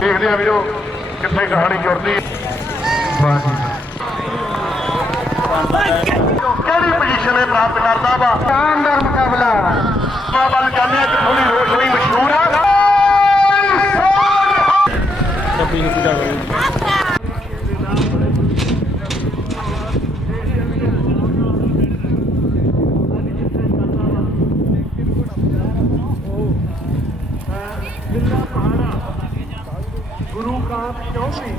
देखते हैं वीरो कितने कहानी जुड़ती केड़ी पोजीशन है प्राप्त करता वा शानदार मुकाबला वाल जाने कि थोड़ी रोशनी मशहूर है गुरु का चौधरी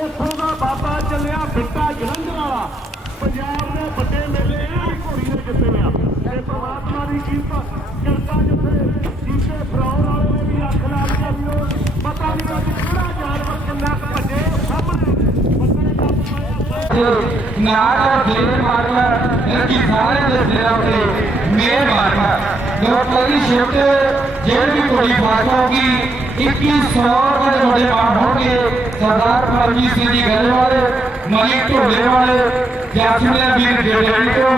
उतों का बाबा चलिया बिट्टा जलंधर वाला पंजाब के बड़े मेले घोड़ी ने जिते परमात्मा की किरपा जिते जीते फराउन वाले ने भी अख ला लिया पता नहीं अज किहड़ा जानवर किन्ना भजे सामने नार फेर मारना इनकी सारे के सिरों पे मेर मारना लोग लगी शिफ्ट जेल भी घोड़ी पास होगी 2100 रुपए बड़े पाठ होंगे सरदार परमजीत सिंह जी गले वाले मलिक ढोले वाले जैसमिन वीर डेडेली को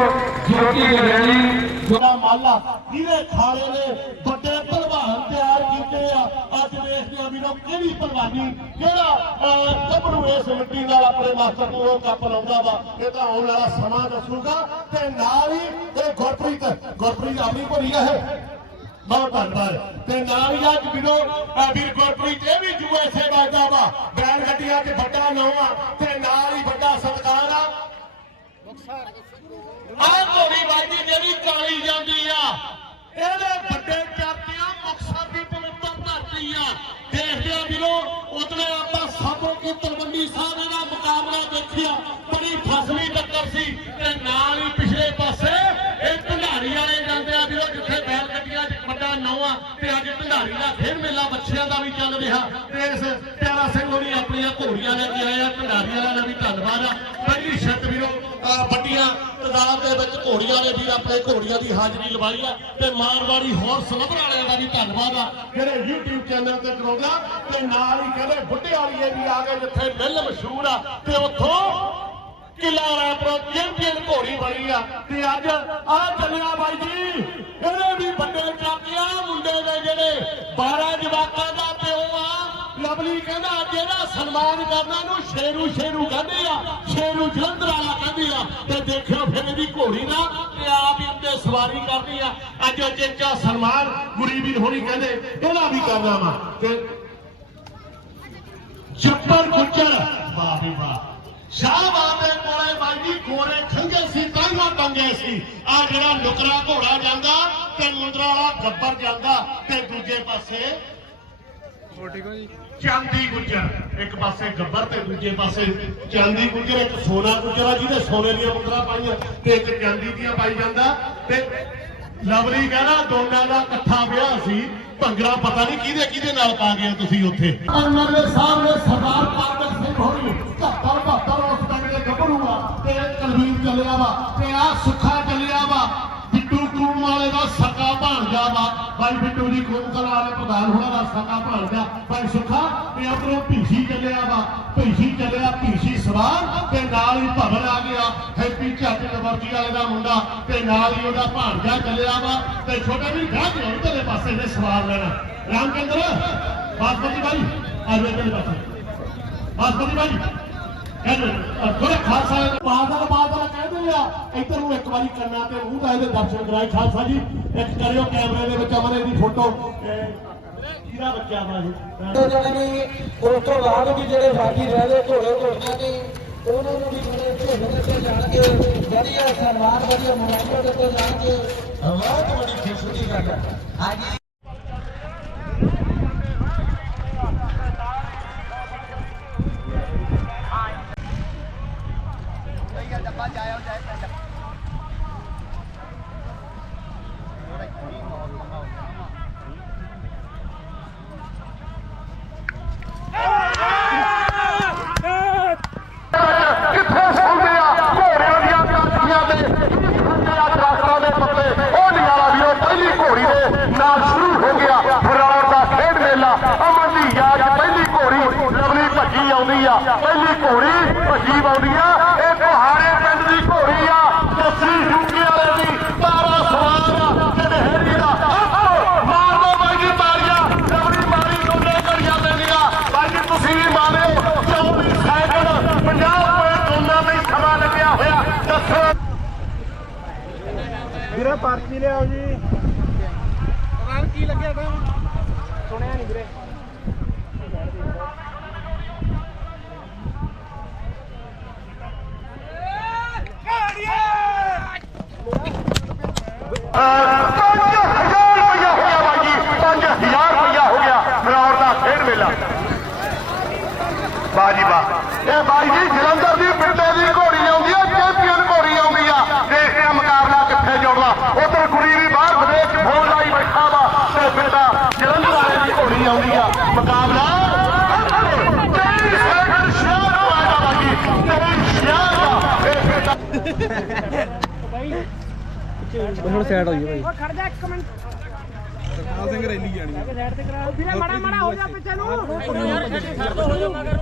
ज्योति गडेली जोड़ा माला जिहदे खाले ने बड़े भलवान तैयार किए अज देखते वीरों किहड़ी भलवानी किहड़ा गभरू इस मिट्टी नाल अपने मास्टर को कप लाउंदा वा ये तां आउण वाला समा दसूगा ते नाल ही गुरप्रीत अपनी भरी है बहुत धन्यवाद ते नाल ही अज वीरों वीर गुरप्रीत ये भी यूएसए वजदा वा बैल गड्डियां च बड़ा नाम आ ते नाल ही बड़ा सत्कार आ घोड़ी बाजी जी काली जाती बड़े चापिया मुक्तसर की पवित्र धरती आ देखते वीरो उतने आप सबों की तलवंडी साहब का मुकाबला देखिया बड़ी फसली टक्कर सी नाल ही पिछले पासे भंडारी वाले जाते वीरो जिथे बैल गड्डियां बड़ा नौं आ अज भंडारी का फिर मेला बच्चियां का भी चल रहा इस प्यारा सिंह होनी अपन घोड़ियां लेके आए भंडारी वाले का भी धन्यवाद आ बड़ी शत वीरो बड़िया तादाद घोड़िया ने भी अपने घोड़िया की हाजरी लवाई है मारवाड़ी हॉर्स लवर वाले का भी धन्यवाद आ जो यूट्यूब चैनल से करोगा नाल ही कहते बुढ़े वाली भी आ गए जिथे मिल मशहूर आ उतों किला रायपुर चैंपियन घोड़ी बनी आ अज आ चलिया बाई जी ये भी बड़े चाकिया मुंडे ने जेडे 12 जवाकों का प्यो आ लवली कहना जेड़ा सन्मान करना नूं शेरू शेरू कहते आ शेरू जलंधर वाला कहते आ ते देखियो फिर इहदी घोड़ी ना ते आप ही उत्ते सवारी करनी आ अज चेचा सन्मान गुरीबीर होनी कहते इहदा भी करना वा ते जब्बर गुज्जर वाह भी वाह शाहबाद दे कोले बाई जी गोरे खंगे सी ताइयां टंगे सी आ जेड़ा नुकरा घोड़ा जांदा ते मुंदरा वाला गब्बर जांदा ते दूजे पासे चांदी गुज्जर एक पासे गब्बर ते दूजे पासे चांदी गुज्जर एक सोना गुज्जर आ जिहदे सोने दी मुंदरा पाईयां ते एक चांदी दियां पाई जांदा ते लवली कहना दोनां दा इकट्ठा विआह सी भंगड़ा पता नहीं किहदे किहदे नाल पा गए तुसीं उत्थे एमएलए साहब ने सरदार पारगत सिंह होनी 72 उस टाइम दे गभरू आ ते कलवीर चलिया वा ते आ सुखा चलिया वा बिट्टू कूम वाले का सका भाणजा वा भाई बिट्टू जी कूम कला वाले प्रधान होना का सका भाणजा भाई सुखा ते उधरों भीसी चलिया वा भीसी चलिया भीसी सवार ते नाल ही भवन आ गया हैप्पी झट नवर्जी वाले का मुंडा ते नाल ही ओहदा भाणजा चलिया वा ते छोटा भी गाह के उधरले पासे ने सवार लेना रामचंद्र बासमती भाई आज इधरले पासे बासमती भाई थोड़े खालसा बादल बादल कहते हैं इधर एक बार करना ते मूँह का दर्शन कराए खालसा जी एक करियो कैमरे के अमरे की फोटो बच्चा उस तो बाद भी जो बाकी रह गए घोड़े घोड़िया ने उन्होंने भी दिते जाएंगे बढ़िया सम्मान बढ़िया मुआवजे दिते जाएंगे बहुत बड़ी खुशी की गल है किथे सुनते आ घोड़ियां दी काठियां ते ਵੀਰੇ ਪਰਚੀ ਲਿਆਓ ਜੀ। ਪਤਾ ਕੀ ਲੱਗਿਆ ਤਾਂ ਸੁਣਿਆ ਨਹੀਂ ਵੀਰੇ। ਬਾਜੀ ਵਾਹ ਇਹ ਬਾਈ ਜੀ ਜਲੰਧਰ ਦੀ ਪਿੰਡੇ ਦੀ ਘੋੜੀ ਆਉਂਦੀ ਆ ਚੈਂਪੀਅਨ ਘੋੜੀ ਆਉਂਦੀ ਆ ਦੇਖਦੇ ਆ ਮੁਕਾਬਲਾ ਕਿੱਥੇ ਜੁੜਦਾ ਉਧਰ ਕੁੜੀ ਵੀ ਬਾਹਰ ਵਿਦੇਸ਼ ਫੋਨ ਲਾਈ ਬੈਠਾ ਵਾ ਤੇ ਪਿੰਡਾ ਜਲੰਧਰ ਵਾਲੇ ਦੀ ਘੋੜੀ ਆਉਂਦੀ ਆ ਮੁਕਾਬਲਾ ਤੇਰੀ ਸੈਕੰਡ ਸ਼ਾਟ ਆਏਗਾ ਬਾਜੀ ਤੇਰੀ ਸ਼ਾਟ ਇਹ ਪਿੰਡਾ ਹੁਣ ਸਾਈਡ ਹੋ ਜੀ ਭਾਈ। ਖੜ ਜਾ ਇੱਕ ਮਿੰਟ। ਸਰਦਾਰ ਸਿੰਘ ਰੈਲੀ ਜਾਣੀ ਹੈ ਸਾਈਡ ਤੇ ਕਰਾ ਵੀਰੇ ਮਾੜਾ ਮਾੜਾ ਹੋ ਜਾ ਪਿੱਛੇ ਨੂੰ ਹੋ ਜਾ ਮਗਰ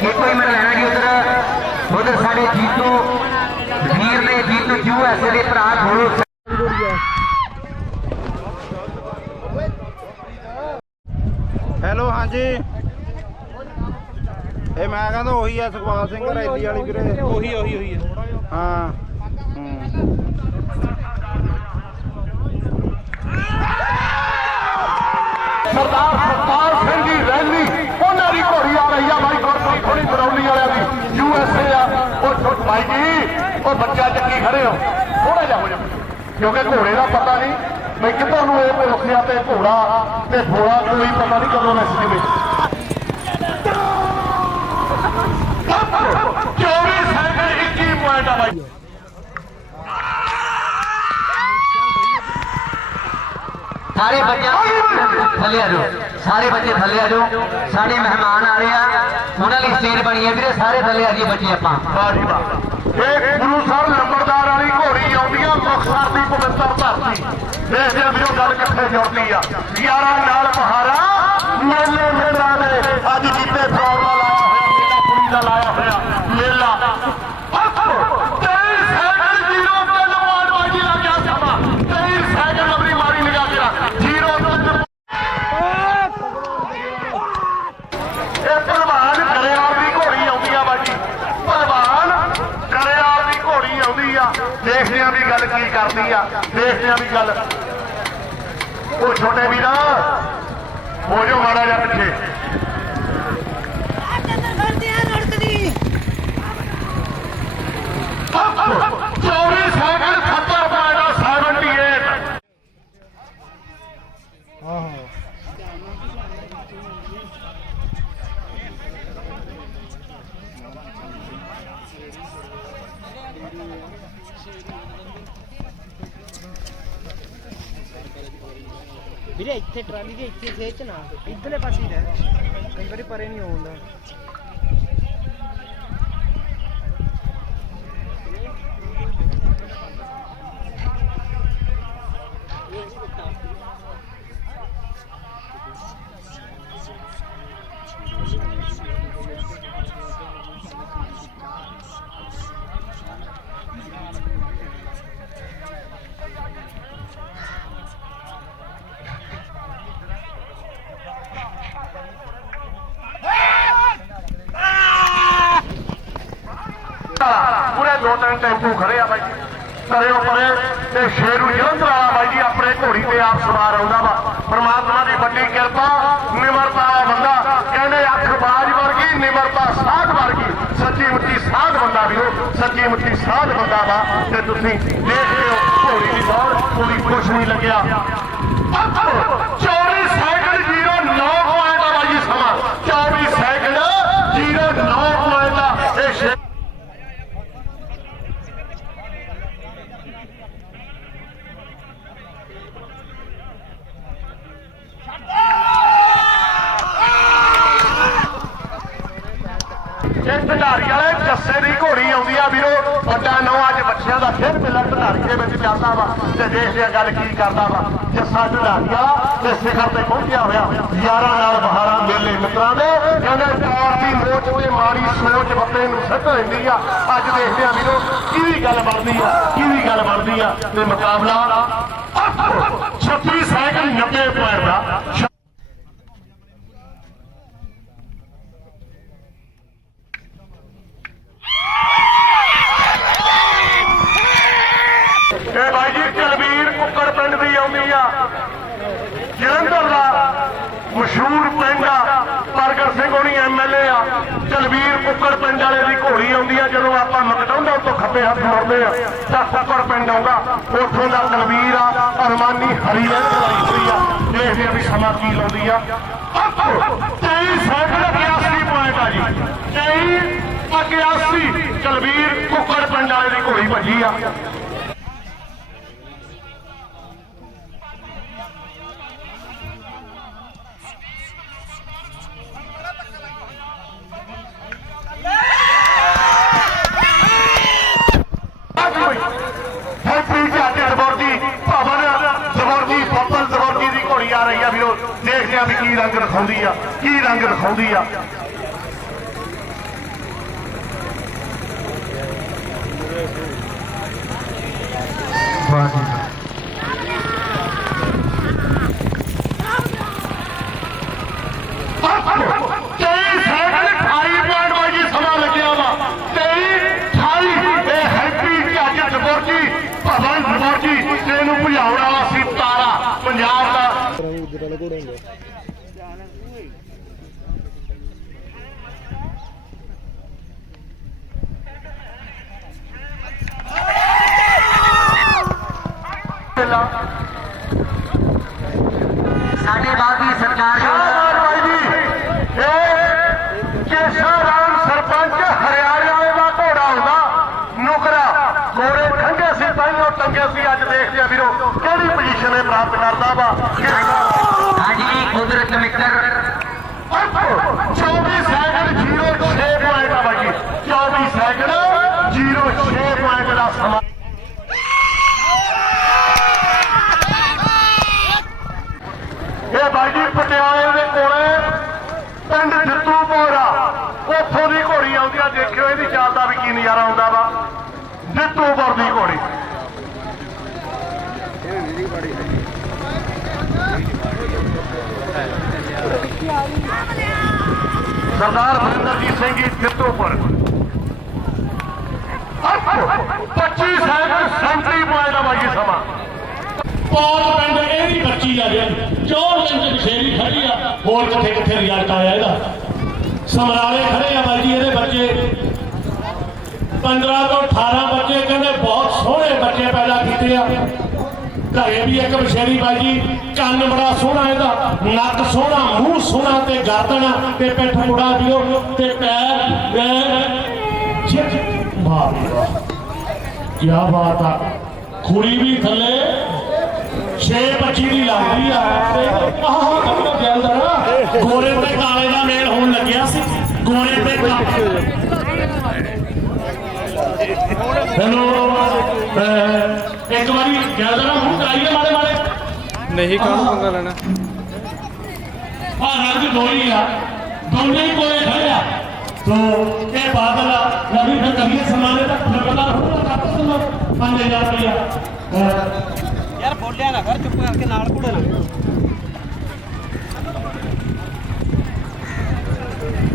ਇੱਕੋ ਹੀ ਮੈਂ ਲੈਣਾ ਜੀ ਉਧਰ ਸਾਡੇ ਜੀਤੂ ਵੀਰ ਨੇ ਜੀਤੂ USA ਦੇ ਭਰਾ ਗੁਰੂ ਹੈਲੋ ਹਾਂਜੀ ਇਹ ਮੈਂ ਕਹਿੰਦਾ ਉਹੀ ਆ ਸੁਖਪਾਲ ਸਿੰਘ ਰੈਲੀ ਵਾਲੀ ਵੀਰੇ। ਉਹੀ ਹੈ ਹਾਂ। ਸਰਦਾਰ ਸਤਪਾਲ ਸਿੰਘ ਦੀ ਰੈਲੀ ਉਹਨਾਂ ਦੀ ਘੋੜੀ ਆ ਰਹੀ ਆ ਬਾਈ ਗੁਰਪ੍ਰੀਤ ਥੋੜੀ ਬਰੌਲੀ ਵਾਲਿਆਂ ਦੀ USA ਆ ਉਹ ਛੋਟ ਭਾਈ ਜੀ ਉਹ ਬੱਚਾ ਚੱਕੀ ਖੜੇ ਹੋ ਥੋੜਾ ਜਿਹਾ ਹੋ ਜਾ ਕਿਉਂਕਿ ਘੋੜੇ ਦਾ ਪਤਾ ਨਹੀਂ ਮੈਂ ਕਿੱਧਰ ਨੂੰ ਇਹ ਪੁੱਛਿਆ ਤੇ ਘੋੜਾ ਤੇ ਫੋੜਾ ਕੋਈ ਪਤਾ ਨਹੀਂ ਕਦੋਂ ਨੱਸ ਜਵੇ 24 ਸੈਕਿੰਡ 21 ਪੁਆਇੰਟ ਆ ਬਾਈ ਸਾਰੇ ਬੱਚੇ ਥੱਲੇ ਆ ਜਾਓ ਸਾਰੇ ਬੱਚੇ ਥੱਲੇ ਆ ਜਾਓ ਸਾਡੇ ਮਹਿਮਾਨ ਆ ਰਹੇ ਆ ਉਹਨਾਂ ਲਈ ਸਟੇਜ ਬਣੀ ਹੈ ਵੀਰੇ ਸਾਰੇ ਥੱਲੇ ਆ ਜੀ ਬੱਚੇ ਆਪਾਂ ਵਾਹ ਜੀ ਵਾਹ ਇਹ ਗੁਰੂ ਸਾਹਿਬ ਨੰਬਰਦਾਰ ਵਾਲੀ ਘੋੜੀ ਆਉਂਦੀ ਆ ਮੁਕਤਸਰ ਦੀ ਪਵਿੱਤਰ ਧਰਤੀ ਦੇਖਦੇ ਆ ਵੀਰੋ ਗੱਲ ਕਿੱਥੇ ਜੁੜਦੀ ਆ ਯਾਰਾਂ ਨਾਲ ਪਹਾੜਾ ਮੇਲੇ ਮੇਲਾ ਦੇ ਅੱਜ ਜਿੱਤੇ ਫਰੌਡ ਦਾ ਲਾਇਆ ਹੋਇਆ ਮੇਲਾ ਕੁੜੀ ਦਾ ਲਾਇਆ ਹੋਇਆ ਮੇਲਾ 23 ਸੈਕਿੰਡ 0 ਬਾਜੀ ਲੱਗ ਗਿਆ ਸਮਾਂ 23 ਸੈਕਿੰਡ ਲਵਰੀ ਮਾਰੀ ਨਿਗਾਹ ਤੇਰਾ 0 ਇਹ ਭਲਵਾਨ ਕਰਿਆਲ ਦੀ ਘੋੜੀ ਆਉਂਦੀ ਆ ਬਾਜੀ ਭਲਵਾਨ ਕਰਿਆਲ ਦੀ ਘੋੜੀ ਆਉਂਦੀ ਆ ਦੇਖਦੇ ਆ ਵੀ ਗੱਲ ਕੀ ਕਰਦੀ ਆ ਦੇਖਦੇ ਆ ਵੀ ਗੱਲ ਉਹ ਛੋਟੇ ਵੀਰਾ ਹੋ ਜਾਓ ਮਾੜਾ ਜਿਹਾ ਪਿੱਛੇ ਚੌਵੀ ਸੈਕਿੰਡ 78 ਵੀਰੇ ਇੱਥੇ ਟਰਾਲੀ ਦੇ ਇੱਥੇ ਖੇਚ ਨਾ ਇਧਰਲੇ ਪਾਸੇ ਹੀ ਰਹਿ ਕਈ ਵਾਰੀ ਪਰੇ ਨਹੀਂ ਆਉਂਦਾ। ਪੂਰੇ 2-3 ਟੈਂਪੂ ਖੜੇ ਆ ਬਾਈ ਕਰੇ ਪਰੇ ਤੇ ਸ਼ੇਰੂ ਜਲੰਧਰ ਵਾਲਾ ਬਾਈ ਜੀ ਆਪਣੇ ਘੋੜੀ ਤੇ ਆਪ ਸਵਾਰ ਆਉਂਦਾ ਵਾ ਪਰਮਾਤਮਾ ਦੀ ਵੱਡੀ ਕਿਰਪਾ ਨਿਮਰਤਾ ਵਾਲਾ ਬੰਦਾ ਕਹਿੰਦੇ ਅੱਖ ਬਾਜ ਵਰਗੀ ਨਿਮਰਤਾ ਸਾਧ ਵਰਗੀ ਸੱਚੀ ਮੁੱਚੀ ਸਾਧ ਬੰਦਾ ਵੀਰੋ ਸੱਚੀ ਮੁੱਚੀ ਸਾਧ ਬੰਦਾ ਵਾ ਤੇ ਤੁਸੀਂ ਦੇਖਦੇ ਹੋ ਘੋੜੀ ਦੀ ਦੌੜ ਕੋਈ ਕੁਛ ਨਹੀਂ ਲੱਗਿਆ 24 ਸੈਕਿੰਡ 09 ਪੁਆਇੰਟ ਆ ਬਾਈ ਜੀ ਸਮਾਂ 24 ਸੈਕਿੰਡ 09 ਪੁਆਇੰਟ ਆ ਇਹ ਇਹ ਢਾਰੀ ਵਾਲੇ ਜੱਸੇ ਦੀ ਘੋੜੀ ਆਉਂਦੀ ਆ ਵੀਰੋ ਵੱਡਾ ਨੌ ਅੱਜ ਬੱਚਿਆਂ ਦਾ ਫਿਰ ਮੇਲਾ ਢਾਰੀ ਦੇ ਵਿੱਚ ਚੱਲਦਾ ਵਾ ਤੇ ਦੇਖਦੇ ਆ ਗੱਲ ਕੀ ਕਰਦਾ ਵਾ ਜੱਸਾ ਢਾਰੀ ਵਾਲਾ ਤੇ ਸਿਖਰ ਤੇ ਪਹੁੰਚਿਆ ਹੋਇਆ ਯਾਰਾਂ ਨਾਲ ਬਹਾਰਾਂ ਮੇਲੇ ਮਿੱਤਰਾਂ ਦੇ ਕਹਿੰਦੇ ਤੌਰ ਦੀ ਮੋਚ ਤੇ ਮਾੜੀ ਸੋਚ ਬੰਦੇ ਨੂੰ ਸਿੱਟ ਲੈਂਦੀ ਆ ਅੱਜ ਦੇਖਦੇ ਆ ਵੀਰੋ ਕੀ ਗੱਲ ਬਣਦੀ ਆ ਤੇ ਮੁਕਾਬਲਾ 36 ਸੈਕਿੰਡ 90 ਪੁਆਇੰਟ ਦਾ ਵਾਲੇ ਦੀ ਘੋੜੀ ਆਉਂਦੀ ਆ, ਜਦੋਂ ਆਪਾਂ ਮਕਡੌਂਡਾ ਤੋਂ ਖੱਬੇ ਹੱਥ ਮੁੜਦੇ ਆ ਤਾਂ ਕੁੱਕੜ ਪਿੰਡ ਆਉਂਦਾ, ਉੱਥੋਂ ਦਾ ਕਲਵੀਰ ਆ ਅਰਮਾਨੀ ਹਰੀ ਆ ਹੋਈ ਆ। ਦੇਖਦੇ ਆ ਵੀ ਸਮਾਂ ਕੀ ਲਾਉਂਦੀ ਆ। 23 ਸੈਕਿੰਡ 81 ਪੁਆਇੰਟ ਆ ਜੀ, 23 81 ਕਲਵੀਰ ਕੁੱਕੜ ਪਿੰਡ ਵਾਲੇ ਦੀ ਘੋੜੀ ਭੱਜੀ ਆ। ਆ ਰਹੀ ਆ ਵੀਰੋ, ਦੇਖਦੇ ਆ ਵੀ ਕੀ ਰੰਗ ਦਿਖਾਉਂਦੀ ਆ, ਕੀ ਰੰਗ ਦਿਖਾਉਂਦੀ ਆ। ਸਮਾਂ ਲੱਗਿਆ ਵਾ 23-28 ਇਹ ਹੈਪੀ ਝੱਜ ਜਬੋਰਜੀ ਭਵਨ ਜਬੋਰਜੀ ਇਹਨੂੰ ਭਜਾਉਣ ਵਾਲਾ ਸੀ ਤਾਰਾ ਪੰਜਾਬ ਦਾ। साढ़े बागी सरकार ਕੇਸ਼ਵਰਾਮ ਸਰਪੰਚ ਹਰਿਆਣੇ ਵਾਲੇ ਦਾ ਘੋੜਾ ਹੁੰਦਾ ਨੁਕਰਾ, ਗੋਰੇ ਖੰਗੇ ਸੀ ਪਹਿਲੋਂ ਟੰਗੇ ਸੀ। ਅੱਜ ਦੇਖਦੇ ਆ ਵੀਰੋ ਕਿਹੜੀ ਪੋਜੀਸ਼ਨ ਇਹ ਪ੍ਰਾਪਤ ਕਰਦਾ ਵਾ। हाँ जी कुदरत मित्र 24 ਸੈਕਿੰਡ 06 ਪੁਆਇੰਟ ਆ ਬਾਈ, 24 ਸੈਕਿੰਡ 06 ਪੁਆਇੰਟ ਦਾ ਸਮਾਂ। ਇਹ ਬਾਈ ਜੀ ਪਟਿਆਲੇ ਦੇ ਕੋਲੇ ਪਿੰਡ ਜਿੱਤੂਪੁਰ ਆ, ਉੱਥੋਂ ਦੀ ਘੋੜੀ ਆਉਂਦੀ ਆ। ਦੇਖਿਓ ਇਹਦੀ ਚਾਲ ਦਾ ਵੀ ਕੀ ਨਜ਼ਾਰਾ ਆਉਂਦਾ ਵਾ। ਜਿੱਤੂਪੁਰ ਦੀ ਘੋੜੀ ਸਰਦਾਰ ਬਰਿੰਦਰਜੀਤ ਸਿੰਘ ਜੀ ਜਿੱਤੂਪੁਰ 25 ਸੈਕਿੰਡ 37 ਪੁਆਇੰਟ ਆ ਬਾਈ ਸਮਾਂ। ਪਾਲ ਪਿੰਡ ਇਹਦੀ ਬੱਚੀ ਆ ਜੀ, 4 ਦਿਨ ਚ ਬਸ਼ੇਰੀ ਖੜੀ ਆ। ਹੋਰ ਕਿੱਥੇ ਕਿੱਥੇ ਰਿਜ਼ਲਟ ਆਇਆ ਇਹਦਾ। ਸਮਰਾਲੇ ਖੜੇ ਆ ਬਾਈ ਜੀ, ਇਹਦੇ ਬੱਚੇ 15 ਤੋਂ 18 ਬੱਚੇ ਕਹਿੰਦੇ ਬਹੁਤ ਸੋਹਣੇ ਬੱਚੇ ਪੈਦਾ ਕੀਤੇ ਆ। ਘਰੇ ਵੀ ਇੱਕ ਬਸ਼ੇਰੀ ਬਾਈ ਜੀ, ਕੰਨ ਬੜਾ ਸੋਹਣਾ ਇਹਦਾ, ਨੱਕ ਸੋਹਣਾ, ਮੂੰਹ ਸੋਹਣਾ ਤੇ ਗਰਦਨ ਤੇ ਪਿੱਠ ਮੁੜਾ ਦਿਓ ਤੇ ਪੈਰ ਵਾਹ ਕੀ ਬਾਤ ਆ। ਕੁੜੀ ਵੀ ਥੱਲੇ 6-25 ਦੀ ਲੱਗਦੀ ਆ। ਗੋਰੇ ਤੇ ਕਾਲੇ ਦਾ ਮੇਲ ਹੋਣ ਲੱਗਿਆ ਸੀ। ਗੋਰੇ ਤੇ ਹੈਲੋ ਇੱਕ ਵਾਰੀ ਜਲਦਾ ਮੂੰਹ ਕਰਾਈਏ ਮਾੜੇ ਮਾੜੇ ਨਹੀਂ ਕਾਹਨੂੰ ਪੰਗਾ ਲੈਣਾ। ਆ ਰੰਗ ਦੋਈ ਆ, ਦੋਨੇ ਹੀ ਕੋਲੇ ਖੜੇ ਆ। तो ये बादल रवि फिर करिए समाने तक पता होगा 5000 रुपया यार बोलिया ना घर चुप करके नाल कुड़े ना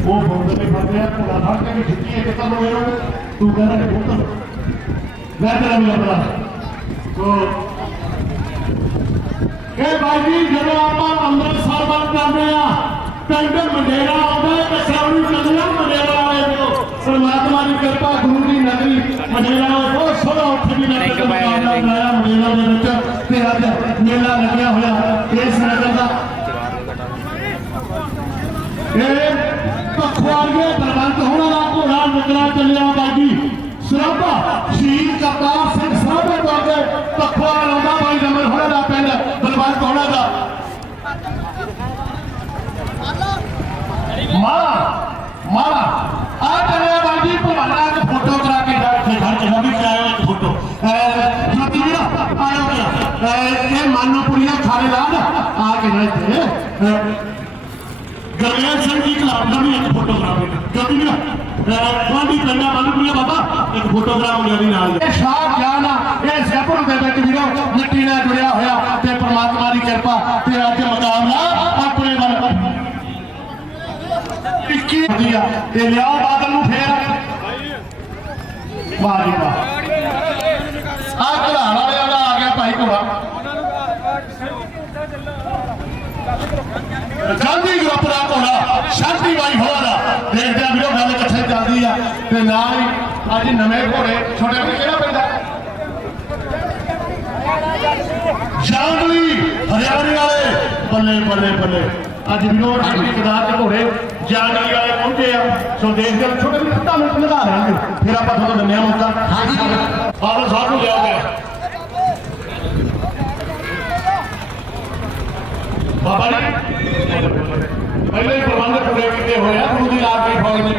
वो बोलते ने बंदे कोला फाड़ के भी खिच्ची है कब होया तू कह रहा है बोल मैं तेरा मिला बड़ा तो ए भाई जी जब आप अमृतसर बात करते हैं पिंड मंडेरा आਉਂਦਾ ਹੈ ਕਸਾਉਣੀ ਚੱਲਿਆ ਮੰਡੇਰਾ ਵਾਲੇ ਨੂੰ ਪਰਮਾਤਮਾ ਦੀ ਕਿਰਪਾ ਗੁਰੂ ਦੀ ਨਗਰੀ ਮੰਡੇਰਾ ਬਹੁਤ ਸੋਹਣਾ ਉੱਥੇ ਵੀ ਨਗਰ ਮੁਕਾਬਲਾ ਕਰਾਇਆ ਮੰਡੇਰਾ ਦੇ ਵਿੱਚ ਤੇ ਅੱਜ ਮੇਲਾ ਲੱਗਿਆ ਹੋਇਆ ਇਸ ਨਗਰ ਦਾ ਇਹ ਪਖਵਾੜੀਏ ਬਲਵੰਤ ਹੋਣਾ ਦਾ ਘੋੜਾ ਨਿਕਲਾ ਚੱਲਿਆ ਬਾਜੀ ਸਰਾਭਾ ਸ਼ਹੀਦ ਕਰਤਾਰ ਸਿੰਘ ਸਰਾਭੇ ਤੋਂ ਅੱਗੇ ਪਖਵਾੜ ਆਉਂਦਾ ਬਾਈ ਜਮਲ ਹੋਣਾ ਦਾ ਪਿੰਡ ਬਲਵੰਤ ਹੋਣਾ ਦਾ मारा आ चलिया बाजी भवाना के फोटो करा के घर के भी कराया एक फोटो ज्योति जी आयो गया ये मानोपुरिया खाने लाद आके रहते गरमेल सिंह जी खिलाफ का भी एक फोटोग्राफ ज्योति जी गुआढ़ी पिंड मानोपुरिया बाबा एक फोटोग्राफ हो गया नाल शाह जान ये सैपुर दे विच वीरो मिट्टी नाल जुड़िया होया ते परमात्मा दी कृपा ते अज मुकाबला अपने वाल दिया ते लिया बादल नूं फेर वाह जी वाह आ घराण वालियां दा आ गया भाई घोड़ा गांधी ग्रुप का घोड़ा शांति बाई होड़ा दा देखदे वीडियो गल किथे चलदी आ ਨਾਲ ਹੀ ਅੱਜ ਨਵੇਂ ਘੋੜੇ ਛੋਟੇ ਵੀ ਕਿਹੜਾ ਪੈਂਦਾ ਜਾਂਗਲੀ ਹਰਿਆਣੇ ਵਾਲੇ ਬੱਲੇ ਬੱਲੇ ਬੱਲੇ ਅੱਜ ਵਿਨੋਦ ਸਿੰਘ ਕਦਾਰ ਦੇ ਘੋੜੇ ਜਾਂਗਲੀ ਵਾਲੇ ਪਹੁੰਚੇ ਆ ਸੋ ਦੇਖਦੇ ਹਾਂ ਛੋਟੇ ਵੀ ਅੱਧਾ ਮਿੰਟ ਲਗਾ ਰਹੇ ਫਿਰ ਆਪਾਂ ਤੁਹਾਨੂੰ ਦਿੰਦੇ ਆ ਮੌਕਾ ਆਹ ਸਾਹਿਬ ਨੂੰ ਲਿਆਓ ਬਾਬਾ ਜੀ ਪਹਿਲੇ ਹੀ ਪ੍ਰਬੰਧ ਪੂਰੇ ਕੀਤੇ ਹੋਏ ਆ ਗੁਰੂ ਦੀ ਲਾਲ ਕੀ ਫੌਜ ਨੇ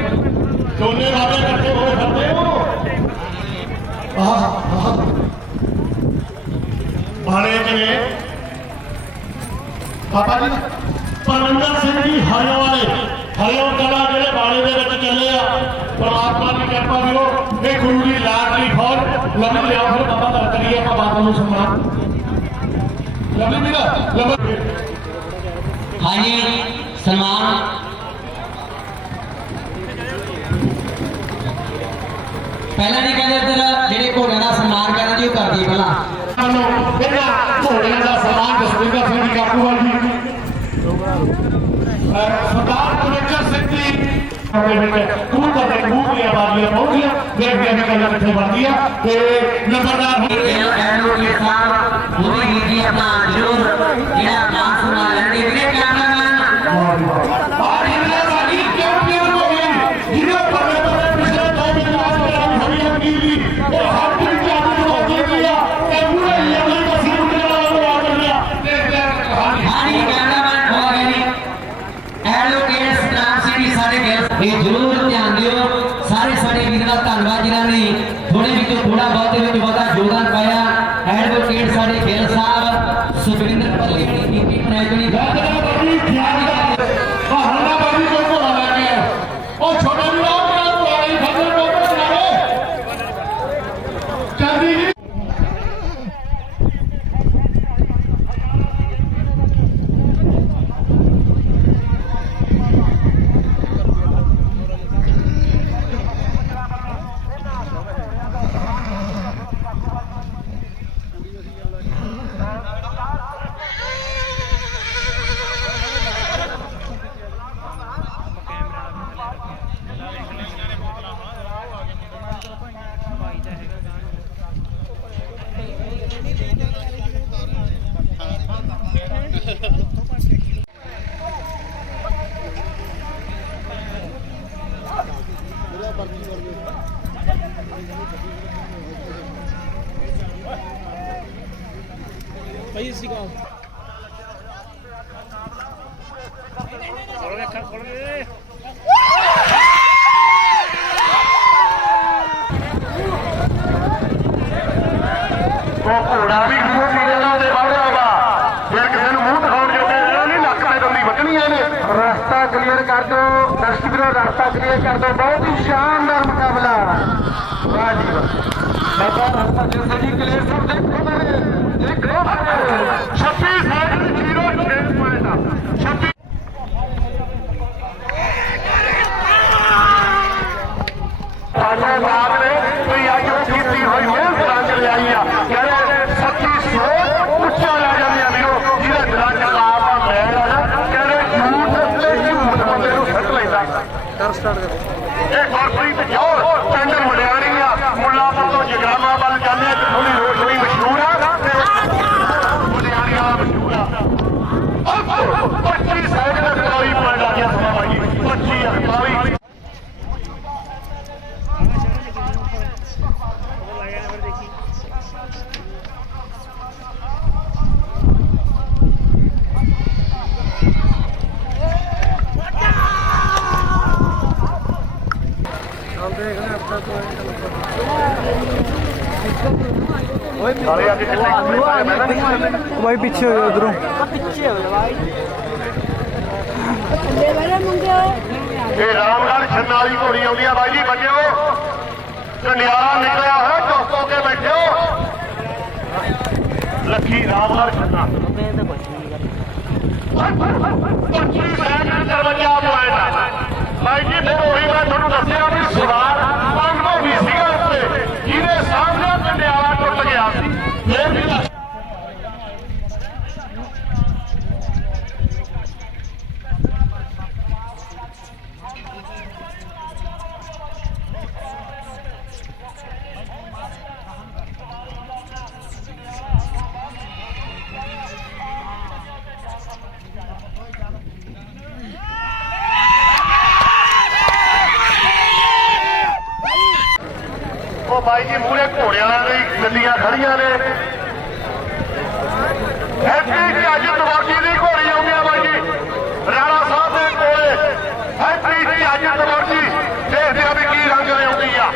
ਦੋਨੇ ਬਾਬੇ ਇਕੱਠੇ ਹੋਏ ਫਿਰਦੇ ਹੋ ਬਾਣੇ ਕਿਨੇ ਬਾਬਾ ਜੀ ਪਰਮਿੰਦਰ ਸਿੰਘ ਜੀ ਹਰਿਓ ਵਾਲੇ ਹਰਿਓ ਕਲਾ ਜਿਹੜੇ ਬਾਣੇ ਦੇ ਵਿੱਚ ਚੱਲੇ ਆ ਪਰਮਾਤਮਾ ਦੀ ਕਿਰਪਾ ਦਿਓ ਇਹ ਗੁਰੂ ਦੀ ਲਾਲ ਕੀ ਫੌਜ ਲੰਮੀ ਲਿਆਓ ਫਿਰ ਬਾਬਾ ਗੱਲ ਕਰੀਏ ਆਪਾਂ ਬਾਬਾ ਨੂੰ ਸਨਮਾਨ ਲੰਮੀ ਵੀਰਾ ਲੰਮੀ हाँ जी सलमान पहला नहीं कहते तेरा जेडे घोड़े का सम्मान करना जी कर दी पहला घोड़िया का सम्मान जसविंदर सिंह जी काकूवाल जी सरदार कुलचर सिंह जी खूब करते खूब लिया बाजियां बहुत लिया देख देख के गल किथे बनती है ते नंबरदार और इन्हें सारी क्यों क्यों हो गई जिन्हें बड़े बड़े पिछले 2 महीने आज लड़ाई हुई है की भी और हर दिन की आदत हो गई है ये पूरे लेवल का सीट उठने वाला आ गया देख देख कहानी हाँ जी कैमरामैन हो गए एडवोकेट सतनाम सिंह जी सारे गए ये जरूर ध्यान दियो सारे सारे वीर का धन्यवाद जिन्होंने थोड़े भी थोड़ा बहुत बहुता योगदान पाया एडवोकेट सारे गिल साहब सुखविंदर पल्ली कीर्ति पनायतनी ਭਾਈ ਅਸੀਂ ਕੋ ਘੋੜਾ ਵੀ ਖੂਬ ਨੀਲਾਂ ਦੇ ਵਾੜਿਆ ਵਾ ਫਿਰ ਕਿਸੇ ਨੂੰ ਮੂੰਹ ਦਿਖਾਉਣ ਜੋਗੇ ਇਹਨਾਂ ਨਹੀਂ ਲੱਕ ਤੇ ਦੰਦੀ ਵੱਢਣੀਆਂ ਨੇ रास्ता क्लियर कर दो दर्शक वीरों रास्ता क्लियर कर दो बहुत ही शानदार मुकाबला वाह जी वाह बाबा रास्ता जैसे जी क्लियर सब देखो मेरे देखो 26 सेकंड 06 पॉइंट 26 ਸਾਡੇ ਬਾਪ ਨੇ ਕੋਈ ਅੱਜ ਕੀਤੀ ਹੋਈ ਮਿਹਨਤ ਰੰਗ ਲਿਆਈ ਆ ਕਹਿੰਦੇ ਸੱਚੀ ਸੋਚ ਉੱਚਾ ਲੈ ਜਾਂਦੀਆਂ ਵੀਰੋ ਜਿਹਦੇ ਦਿਲਾਂ 'ਚ ਆਪ ਆ ਮੈਲ ਆ ਨਾ ਕਹਿੰਦੇ ਝੂਠ ਤੇ ਝੂਠ ਬੰਦੇ ਨੂੰ ਸੱਟ ਲੈਂਦਾ ਇਹ ਗੁਰਪ੍ਰੀਤ ਜੌਹਰ ਪਿੰਡ ਮੜਿਆਣੀ ਆ ਮੁੱਲਾਪੁਰ ਤੋਂ ਜਗਰਾਵਾਂ ਵੱਲ ਜਾਂਦੇ ਆ ਥੋੜੀ ਰੋਸ਼ਨੀ ਮਸ਼ਹੂਰ ਆ ਮੜਿਆਣੀ ਵਾਲਾ ਮਸ਼ਹੂਰ ਆ 25 ਸੈਕਿੰਡ 41 ਪੁਆਇੰਟ ਆ ਗਿਆ ਸਮਾਂ ਭਾਈ 25 41 भाई पीछे हो उधरों ਇਹ ਰਾਮਗੜ੍ਹ ਛੰਨਾ ਵਾਲੀ ਘੋੜੀ ਆਉਂਦੀ ਆ ਬਾਈ ਜੀ ਬੱਜਿਓ ਕੰਡਿਆਲਾ ਨਿਕਲਿਆ ਹੋਇਆ ਚੌਕੋ ਕੇ ਬੈਠਿਓ ਲੱਖੀ ਰਾਮਗੜ੍ਹ ਛੰਨਾ 25 ਸੈਕਿੰਡ ਦਰਵਾਜ਼ਾ ਪੁਆਇੰਟ ਬਾਈ ਜੀ ਫਿਰ ਉਹੀ ਮੈਂ ਤੁਹਾਨੂੰ ਦੱਸਿਆ ਵੀ ਸਵਾਰ ਪੰਗੋ ਵੀ ਸੀਗਾ ਉੱਤੇ ਜਿਹਦੇ ਸਾਹਮਣੇ ਕੰਡਿਆਲਾ ਟੁੱਟ ਗਿਆ ਸੀ ਫਿਰ ਵੀ ਬਾਈ ਜੀ ਮੂਹਰੇ ਘੋੜਿਆਂ ਵਾਲਿਆਂ ਦੀ ਗੱਡੀਆਂ ਖੜੀਆਂ ਨੇ ਹੈਪੀ ਚੱਜ ਤਵਰਜੀ ਦੀ ਘੋੜੀ ਆਉਂਦੀ ਆ ਬਾਈ ਜੀ ਰਾਣਾ ਸਾਹਿਬ ਦੇ ਕੋਲੇ ਹੈਪੀ ਚੱਜ ਤਵਰਜੀ ਦੇਖਦੇ ਆ ਵੀ ਕੀ ਰੰਗ ਲਿਆਉਂਦੀ ਆ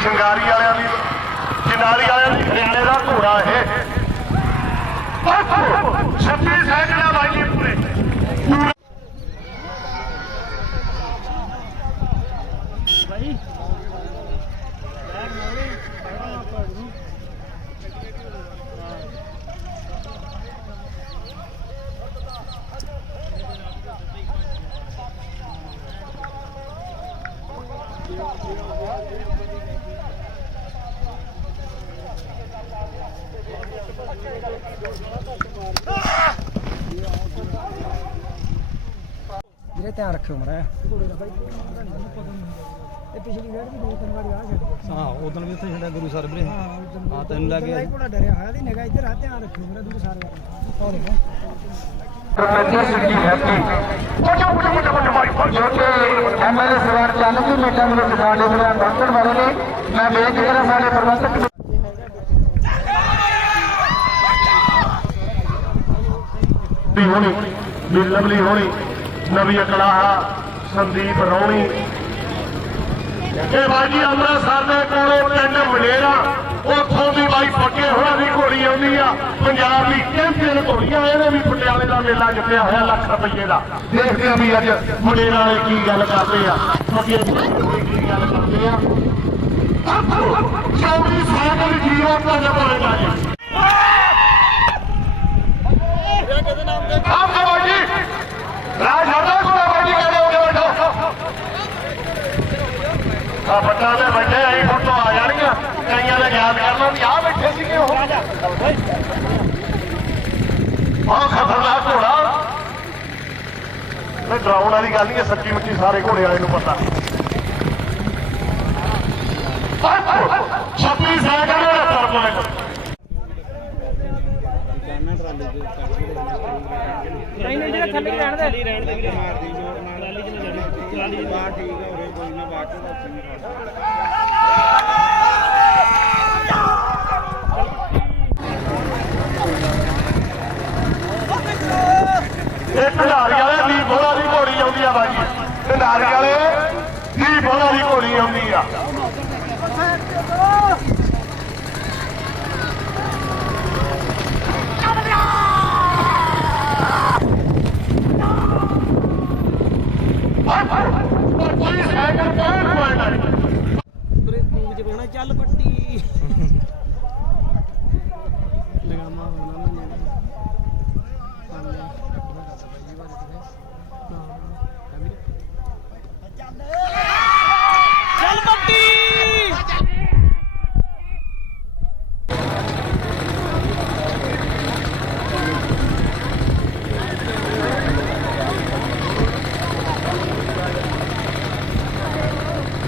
ਸ਼ਿੰਗਾਰੀ ਵਾਲਿਆਂ ਦੀ ਚਿਨਾਰੀ ਵਾਲਿਆਂ ਦੀ ਹਰਿਆਣੇ ਦਾ ਘੋੜਾ ਇਹ 26 ਸੈਕਿੰਡਾਂ ਬਾਈ ਜੀ ਪੂਰੇ ਵੀਰੇ ਧਿਆਨ ਰੱਖਿਓ ਮੜਾ ਘੋੜੇ ਦਾ ਬਾਈ ਇਹ ਪਿਛਲੀ ਵਾਰ ਵੀ 2-3 ਵਾਰੀ ਆ ਗਿਆ ਹਾਂ ਉਦੋਂ ਵੀ ਉੱਥੇ ਛੱਡਿਆ ਗੁਰੂ ਸਰ ਵੀਰੇ ਹਾਂ ਤੈਨੂੰ ਲੱਗ ਗਿਆ ਘੋੜਾ ਡਰਿਆ ਹੋਇਆ ਦੀ ਨਿਗਾਹ ਇੱਧਰ ਆ ਧਿਆਨ ਰੱਖਿਓ ਮੇਰਾ ਦੂਰ ਸਾਰੇ ਹੋਰ ਦੇਖੋ ਪ੍ਰੋਫੈਸਰ ਸਿੰਘ ਹੈਪੀ ਜੋ ਕਿ ਐਮਐਲਏ ਸਰਦਾਰ ਚਾਨਕੀ ਮੇਟਾ ਨੂੰ ਸਾਡੇ ਨਾਲ ਪਹੁੰਚਣ ਵਾਲੇ ਨੇ ਮੈਂ ਬੇਨਤੀ ਕਰਾਂ ਸਾਡੇ ਪ੍ਰਬੰਧਕ ਹੋਣੀ ਵੀ ਲਵਲੀ ਹੋਣੀ ਨਵੀਂ ਅਕਲਾਹਾ ਸੰਦੀਪ ਰੌਣੀ ਇਹ ਬਾਜੀ ਅੰਮ੍ਰਿਤਸਰ ਦੇ ਕੋਲੇ ਪਿੰਡ ਵਡੇਰਾ ਉੱਥੋਂ ਦੀ ਬਾਈ ਪੱਕੇ ਹੋਣਾ ਦੀ ਘੋੜੀ ਆਉਂਦੀ ਆ ਪੰਜਾਬ ਦੀ ਚੈਂਪੀਅਨ ਘੋੜੀਆਂ ਇਹਨੇ ਵੀ ਪਟਿਆਲੇ ਦਾ ਮੇਲਾ ਜਿੱਤਿਆ ਹੋਇਆ ਲੱਖ ਰੁਪਏ ਦਾ ਦੇਖਦੇ ਆ ਵੀ ਅੱਜ ਵਡੇਰਾ ਵਾਲੇ ਕੀ ਗੱਲ ਕਰਦੇ ਆ ਪੱਕੇ ਕੀ ਗੱਲ ਕਰਦੇ ਆ 24 ਸਾਲ ਦੀ ਜੀਰੋ ਦਾ ਜਮਾਨਾ ਜੀ ਆਪ ਬਾਜੀ ਰਾਜ ਹਰਦਾ ਕੋਲ ਬਾਜੀ ਕਹਿੰਦੇ ਉਹਦੇ ਬੈਠੋ ਆ ਬੱਟਾ ਦੇ ਬੈਠੇ ਆਈ ਫੋਟੋ ਆ ਜਾਣਗੀਆਂ ਕਈਆਂ ਨੇ ਯਾਦ ਕਰ ਲਓ ਵੀ ਆ ਬੈਠੇ ਸੀਗੇ ਉਹ ਬਹੁਤ ਖਤਰਨਾਕ ਘੋੜਾ ਇਹ ਡਰਾਉਣ ਵਾਲੀ ਗੱਲ ਨਹੀਂ ਹੈ ਸੱਚੀ ਮੁੱਚੀ ਸਾਰੇ ਘੋੜੇ ਵਾਲੇ ਨੂੰ ਪਤਾ 26 ਸੈਕਿੰਡ 78 ਪੁਆਇੰਟ ਨਹੀਂ ਜਿਹੜਾ ਥੱਲੇ ਰਹਿਣ ਦੇ ਵੀਰੇ ਮਾਰਦੀ ਜੋਰ ਨਾਲ ਟਰਾਲੀ ਚ ਨਾ ਜਾਣੀ ਟਰਾਲੀ ਬਾਹਰ ਠੀਕ ਆ ਉਰੇ ਕੋਈ ਨਾ ਬਾਕੀ ਦਾ ਇਹ ਢੰਡਾਰੀ ਵਾਲੇ ਦੀ ਬੋਲਾ ਦੀ ਘੋੜੀ ਆਉਂਦੀ ਆ ਬਾਜੀ ਢੰਡਾਰੀ ਵਾਲੇ ਦੀ ਬੋਲਾ ਦੀ ਘੋੜੀ ਆਉਂਦੀ ਆ ਚੱਲ ਪੱਟੀ ਲਗਾਮਾ ਹੋਣਾ ਚੱਲ ਪੱਟੀ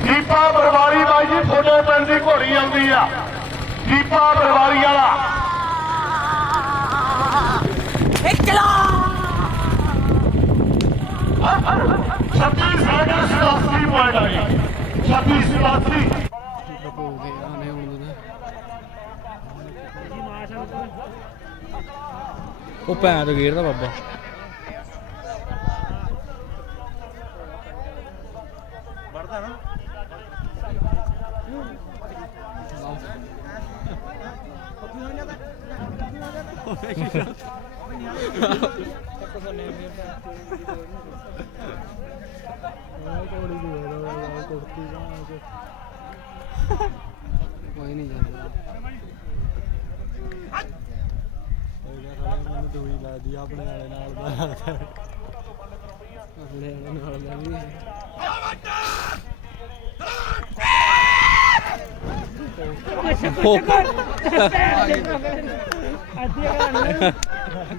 ਦੀਪਾ ਬਰਵਾਰੀ ਬਾਈ ਜੀ ਤੁਹਾਡੇ ਪਿੰਡ ਦੀ ਘੋੜੀ ਆਉਂਦੀ ਆ ਦੀਪਾ ਬਰਵਾਰੀ ਵਾਲਾ ਚਲਾ 26 ਸੈਕਿੰਡ 87 ਪੁਆਇੰਟ ਆ ਗਈ 26 87 ਉਹ ਭੈਣ ਤੋਂ ਗੇਰਦਾ ਬਾਬਾ ਕੋਈ ਨਹੀਂ ਜਾਂਦਾ ਮੈਨੂੰ ਦੂਈ ਲੱਗਦੀ ਆਪਣੇ ਵਾਲੇ ਨਾਲ ਦਾ ਆਪਣੇ ਵਾਲੇ ਨਾਲ ਦਾ ਵੀ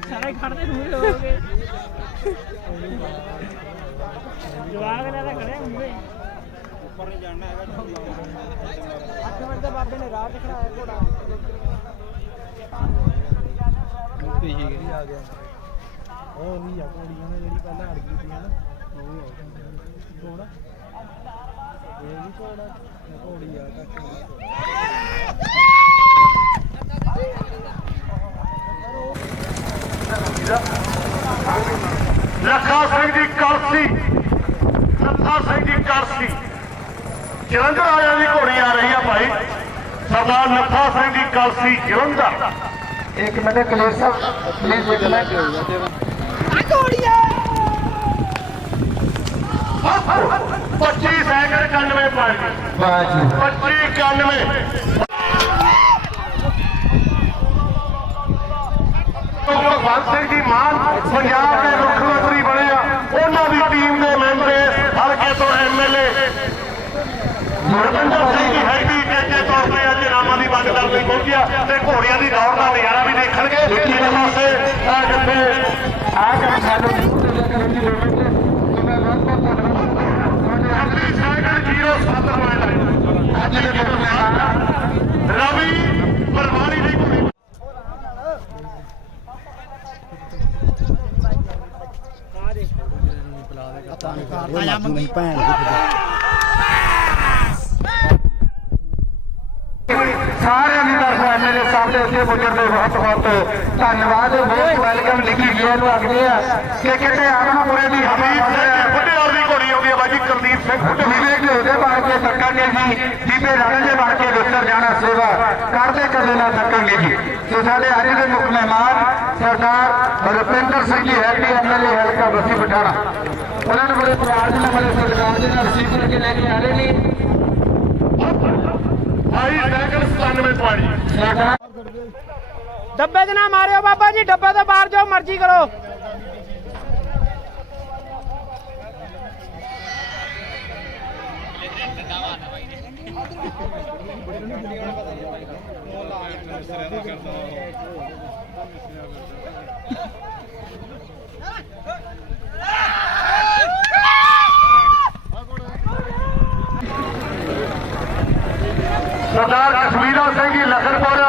ਸਾਰੇ ਖੜਦੇ ਦੂਰ ਹੋ ਗਏ ਜਵਾਗ ਲੈ ਤਾਂ ਖੜੇ ਹੁੰਦੇ ਉੱਪਰ ਨਹੀਂ ਜਾਣਾ ਹੈਗਾ 8 ਮਿੰਟ ਦੇ ਬਾਬੇ ਨੇ ਰਾਹ ਦਿਖਾਇਆ ਘੋੜਾ ਠੀਕ ਹੈ ਆ ਗਿਆ ਉਹ ਨਹੀਂ ਆ ਕੁੜੀਆਂ ਨੇ ਜਿਹੜੀ ਪਹਿਲਾਂ ਅੜ ਗਈ ਸੀ ਨਾ ਉਹ ਥੋੜਾ ਇਹ ਵੀ ਥੋੜਾ ਘੋੜੀ ਆ ਲੱਖਾ ਸਿੰਘ ਦੀ ਕਰਸੀ ਲੱਖਾ ਸਿੰਘ ਦੀ ਕਰਸੀ ਜਲੰਧਰ ਵਾਲਿਆਂ ਦੀ ਘੋੜੀ ਆ ਰਹੀ ਆ ਭਾਈ ਸਰਦਾਰ ਲੱਖਾ ਸਿੰਘ ਦੀ ਕਰਸੀ ਜਲੰਧਰ ਇੱਕ ਮਿੰਟ ਕਲੇਰ ਸਾਹਿਬ ਪਲੀਜ਼ ਇੱਕ ਮਿੰਟ 25 ਸੈਕਿੰਡ 91 ਪੁਆਇੰਟ ਵਾਹ ਜੀ 25 91 ਭਗਵੰਤ ਸਿੰਘ ਜੀ ਮਾਨ ਪੰਜਾਬ ਦੇ ਮੁੱਖ ਮੰਤਰੀ ਬਣੇ ਆ ਉਹਨਾਂ ਦੀ ਟੀਮ ਦੇ ਮੈਂਬਰ ਇਸ ਹਲਕੇ ਤੋਂ ਐਮਐਲਏ ਮਨਿੰਦਰ ਸਿੰਘ ਜੀ ਹੈਗੀ ਟੇਕੇ ਤੌਰ ਤੇ ਅੱਜ ਰਾਮਾਂ ਦੀ ਵੰਡ ਕਰਨ ਲਈ ਪਹੁੰਚਿਆ ਤੇ ਘੋੜੀਆਂ ਦੀ ਦੌੜ ਦਾ ਨਜ਼ਾਰਾ ਵੀ ਦੇਖਣਗੇ ਇੱਕ ਪਾਸੇ ਆ ਜਿੱਥੇ ਆ ਕੇ ਸਾਨੂੰ ਕਰਨ ਦੀ ਲੋੜ ਹੈ ਮੈਂ ਬਹੁਤ ਬਹੁਤ ਧੰਨਵਾਦ 26 ਸੈਕਿੰਡ 07 ਪੁਆਇੰਟ ਅੱਜ ਦੇ ਪ੍ਰੋਗਰਾਮ ਰਵੀ ਪਰਵਾਰੀ ਦੀ ਘੋੜੀ ਸਾਰੇ ਅਮੀਰ ਐਮਐਲਏ ਸਾਹਿਬ ਦੇ ਇੱਥੇ ਪੁੱਜਣ ਦੇ ਬਹੁਤ ਬਹੁਤ ਧੰਨਵਾਦ ਬਹੁਤ ਵੈਲਕਮ ਲਿਖੀ ਗਿਆ ਨੂੰ ਆਖਦੇ ਆ ਕਿ ਕਿਤੇ ਆਦਮਪੁਰੇ ਦੀ ਹਮੀਦ ਸਿੰਘ ਬੁੱਢੇ ਵਾਲੀ ਦੀ ਘੋੜੀ ਆਉਂਦੀ ਹੈ ਬਾਜੀ ਕੁਲਦੀਪ ਸਿੰਘ ਬੁੱਢੇ ਜਿਵੇਂ ਕਿ ਉਹਦੇ ਬਣ ਕੇ ਥੱਕਾਂਗੇ ਜੀ ਜੀਪੇ ਰਾਣੇ ਦੇ ਬਣ ਕੇ ਵਿਸਰ ਜਾਣਾ ਸੇਵਾ ਕਰਦੇ ਕਰਦੇ ਨਾ ਥੱਕਾਂਗੇ ਜੀ ਸੋ ਸਾਡੇ ਅੱਜ ਦੇ ਮੁੱਖ ਮਹਿਮਾਨ ਸਰਦਾਰ ਰੁਪਿੰਦਰ ਸਿੰਘ ਜੀ ਹੈਪੀ ਐਮਐਲਏ ਹਲਕਾ ਬਸੀ ਪਠਾਣਾ ਉਹਨਾਂ ਨੂੰ ਬੜੇ ਪਿਆਰ ਦੇ ਨਾਲ ਬੜੇ ਸਤਿਕਾਰ ਦੇ ਨਾਲ ਰਿਸੀਵ ਕਰਕੇ ਲੈ ਕੇ ਆ ਰਹੇ ਨੇ 22 ਸੈਕਿੰਡ 97 ਪੁਆਇੰਟ ਸਾਡਾ ਡੱਬੇ 'ਚ ਨਾ ਮਾਰਿਓ ਬਾਬਾ ਜੀ ਡੱਬੇ ਤੋਂ ਬਾਹਰ ਜੋ ਮਰਜ਼ੀ ਕਰੋ ਸਰਦਾਰ ਕਸ਼ਮੀਰਾ ਸਿੰਘ ਜੀ ਲਖਨਪੁਰ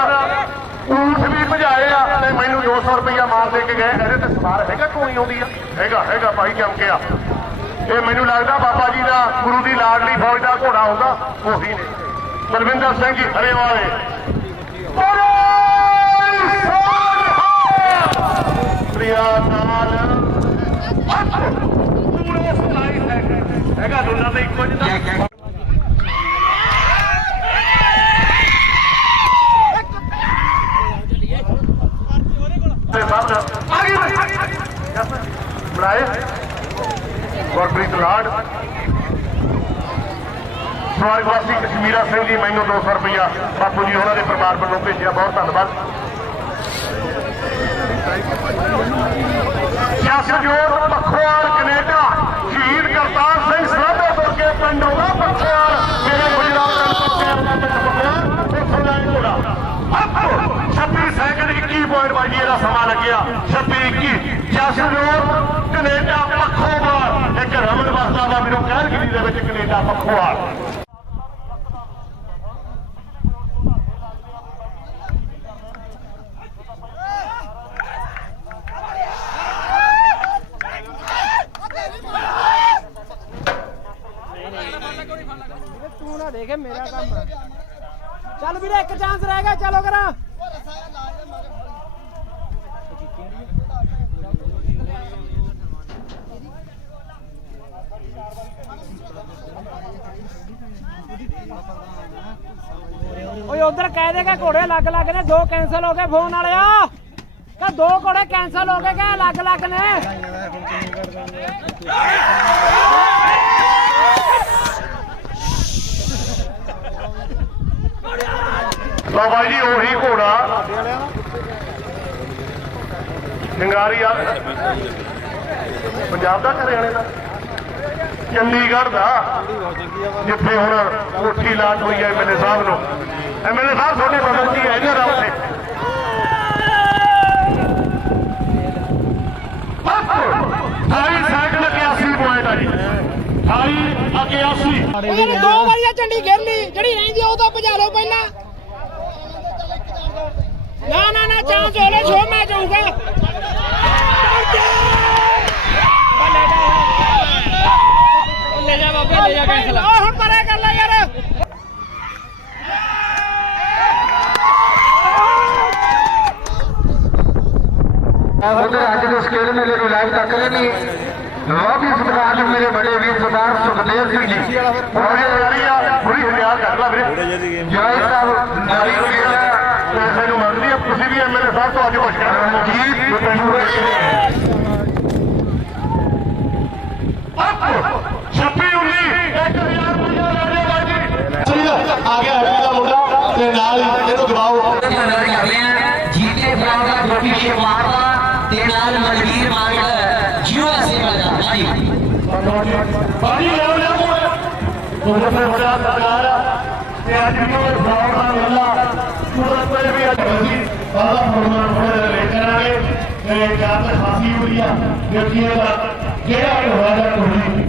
ਊਠ ਵੀ ਭਜਾਏ ਆ ਤੇ ਮੈਨੂੰ 200 ਰੁਪਇਆ ਮਾਰ ਦੇ ਕੇ ਗਏ ਇਹਦੇ ਤੇ ਸਵਾਰ ਹੈਗਾ ਕੋਈ ਆਉਂਦੀ ਆ ਹੈਗਾ ਭਾਈ ਚਮਕਿਆ ਇਹ ਮੈਨੂੰ ਲੱਗਦਾ ਬਾਬਾ ਜੀ ਦਾ ਗੁਰੂ ਦੀ ਲਾਡਲੀ ਫੌਜ ਦਾ ਘੋੜਾ ਹੁੰਦਾ ਉਹੀ ਨੇ ਬਲਵਿੰਦਰ ਸਿੰਘ ਜੀ ਹਰੇ ਵਾਲੇ ਪ੍ਰਿਆ ਨਾਲ ਪੂਰੇ 27 ਸੈਕਿੰਡ ਹੈਗਾ ਦੋਨਾਂ ਦਾ ਇੱਕੋ ਜਿਹਾ ਬਣਾਏ ਗੁਰਪ੍ਰੀਤ ਲਾਡ ਸਵਾਗਵਾਸੀ ਕਸ਼ਮੀਰਾ ਸਿੰਘ ਜੀ ਮੈਨੂੰ 200 ਰੁਪਇਆ ਬਾਪੂ ਜੀ ਉਹਨਾਂ ਦੇ ਪਰਿਵਾਰ ਵੱਲੋਂ ਭੇਜਿਆ ਬਹੁਤ ਧੰਨਵਾਦ ਜਸਜੋਤ ਪਖਵਾਲ ਕੈਨੇਡਾ ਸ਼ਹੀਦ ਕਰਤਾਰ ਸਿੰਘ ਸਰਾਭੇ ਵਰਗੇ ਪਿੰਡ ਉਹਦਾ ਪਖਵਾਲ ਮੇਰੇ ਗੁਜਰਾਤ ਦਾ ਪਿੰਡ ਉੱਥੋਂ ਦਾ ਘੋੜਾ 26 ਸੈਕਿੰਡ 21 ਪੁਆਇੰਟ ਬਾਜੀ ਇਹਦਾ ਸਮਾਂ ਲੱਗਿਆ 26-21 ਜਸਜੋਤ ਕੈਨੇਡਾ ਪਖਵਾਲ ਇੱਕ ਰਮਨ ਵਸਦਾ ਦਾ ਮੈਨੂੰ ਕਹਿਰਗਿਰੀ ਦੇ ਵਿੱਚ ਕੈਨੇਡਾ ਪਖਵਾਲ ਤੂੰ ਨਾ ਦੇਖੇ ਮੇਰਾ ਕੰਮ ਚੱਲ ਵੀਰੇ ਇੱਕ ਚਾਂਸ ਰਹਿ ਗਿਆ ਚਲੋ ਕਰਾਂ ਓਏ ਉਧਰ ਕਹਿ ਦੇਗਾ ਘੋੜੇ ਲੱਗ ਲੱਗ ਨੇ 2 ਕੈਂਸਲ ਹੋ ਗਏ ਫੋਨ ਵਾਲਿਆ ਕਹ 2 ਘੋੜੇ ਕੈਂਸਲ ਹੋ ਗਏ ਕਿ ਲੱਗ ਲੱਗ ਨੇ ਲਓ ਬਾਈ ਜੀ ਉਹੀ ਘੋੜਾ ਸ਼ਿੰਗਾਰੀ ਆ ਪੰਜਾਬ ਦਾ ਹਰਿਆਣੇ ਦਾ ਚੰਡੀਗੜ੍ਹ ਦਾ ਜਿੱਥੇ ਹੁਣ ਕੋਠੀ ਲਾਟ ਹੋਈ ਹੈ ਐਮਐਲਏ ਸਾਹਿਬ ਨੂੰ ਐਮਐਲਏ ਸਾਹਿਬ ਤੁਹਾਡੇ ਬਦਲ ਕੀ ਹੈ ਇੱਧਰ ਆਓ ਤੇ 28 ਸੈਕਿੰਡ 81 ਪੁਆਇੰਟ ਆ ਜੀ 28 81 ਉਹਨੇ 2 ਵਾਰੀ ਝੰਡੀ ਘੇਰ ਲਈ ਜਿਹੜੀ ਰਹਿੰਦੀ ਉਹ ਤਾਂ ਭਜਾ ਲਓ ਪਹਿਲਾਂ ਨਾ ਚਾਂਸ ਹੋਲੇ ਛੋ ਮੈਚ ਹੋਊਗਾ ਲੈ ਜਾ ਬਾਬੇ ਲੈ ਜਾ ਕੈਂਸਲ ਹੁਣ ਪਰੇ ਕਰ ਲੈ ਯਾਰ ਅੱਜ ਦੇ ਸਕੇਲ ਮੇਲੇ ਨੂੰ ਲਾਈਵ ਤੱਕ ਲੈਣੀ ਬਹੁਤ ਹੀ ਸਤਿਕਾਰ ਮੇਰੇ ਬੜੇ ਵੀਰ ਸਰਦਾਰ ਸੁਖਦੇਵ ਸਿੰਘ ਜੀ ਹੋਰੇ ਯਾਰੀ ਆ ਪੂਰੀ ਹਜ਼ਾਰ ਕਰ ਲਾ ਵੀਰੇ ਜੈ ਸਾਹਿਬ ਨਾਰੀ ਪੈਸੇ ਨੂੰ ਮੰਗਦੀ ਆ ਤੁਸੀਂ ਵੀ ਐਮਐਲਏ ਸਾਹਿਬ ਤੋਂ ਅੱਜ ਪੁੱਛ ਕੇ ਜੀ ਤੈਨੂੰ 26 19 1000 ਰੁਪਇਆ ਲੈ ਲਿਆ ਬਾਜੀ ਆ ਗਿਆ ਹੈਪੀ ਦਾ ਮੁੰਡਾ ਤੇ ਨਾਲ ਹੀ ਇਹਨੂੰ ਦਬਾਓ ਧੰਨਵਾਦ ਕਰਦੇ ਆ ਜੀਤੇ ਬਰਾੜ ਦਾ ਗੋਪੀ ਸ਼ੇਵਾਲਾ ਤੇ ਨਾਲ ਮਨਵੀਰ ਮਾਨਕ ਯੂਐਸਏ ਵਾਲਾ ਭਾਈ ਬਾਜੀ ਲੈ ਲਿਆ ਉਹਦੇ ਬੜਾ ਸਰਕਾਰ ਤੇ ਅੱਜ ਵੀ ਉਹ ਬਰਾੜ ਦਾ ਮੁੰਡਾ ਸੂਰਤ ਤੇ ਵੀ ਅੱਜ ਅਸੀਂ ਬਾਬਾ ਫਰਮਾਨ ਹੋਏ ਲੈ ਕਰਾਂਗੇ ਤੇ ਜਾਤ ਖਾਸੀ ਹੋਈ ਆ ਦੇਖੀਏ ਦਾ ਜਿਹੜਾ ਹੋਇਆ ਦਾ ਕੋਈ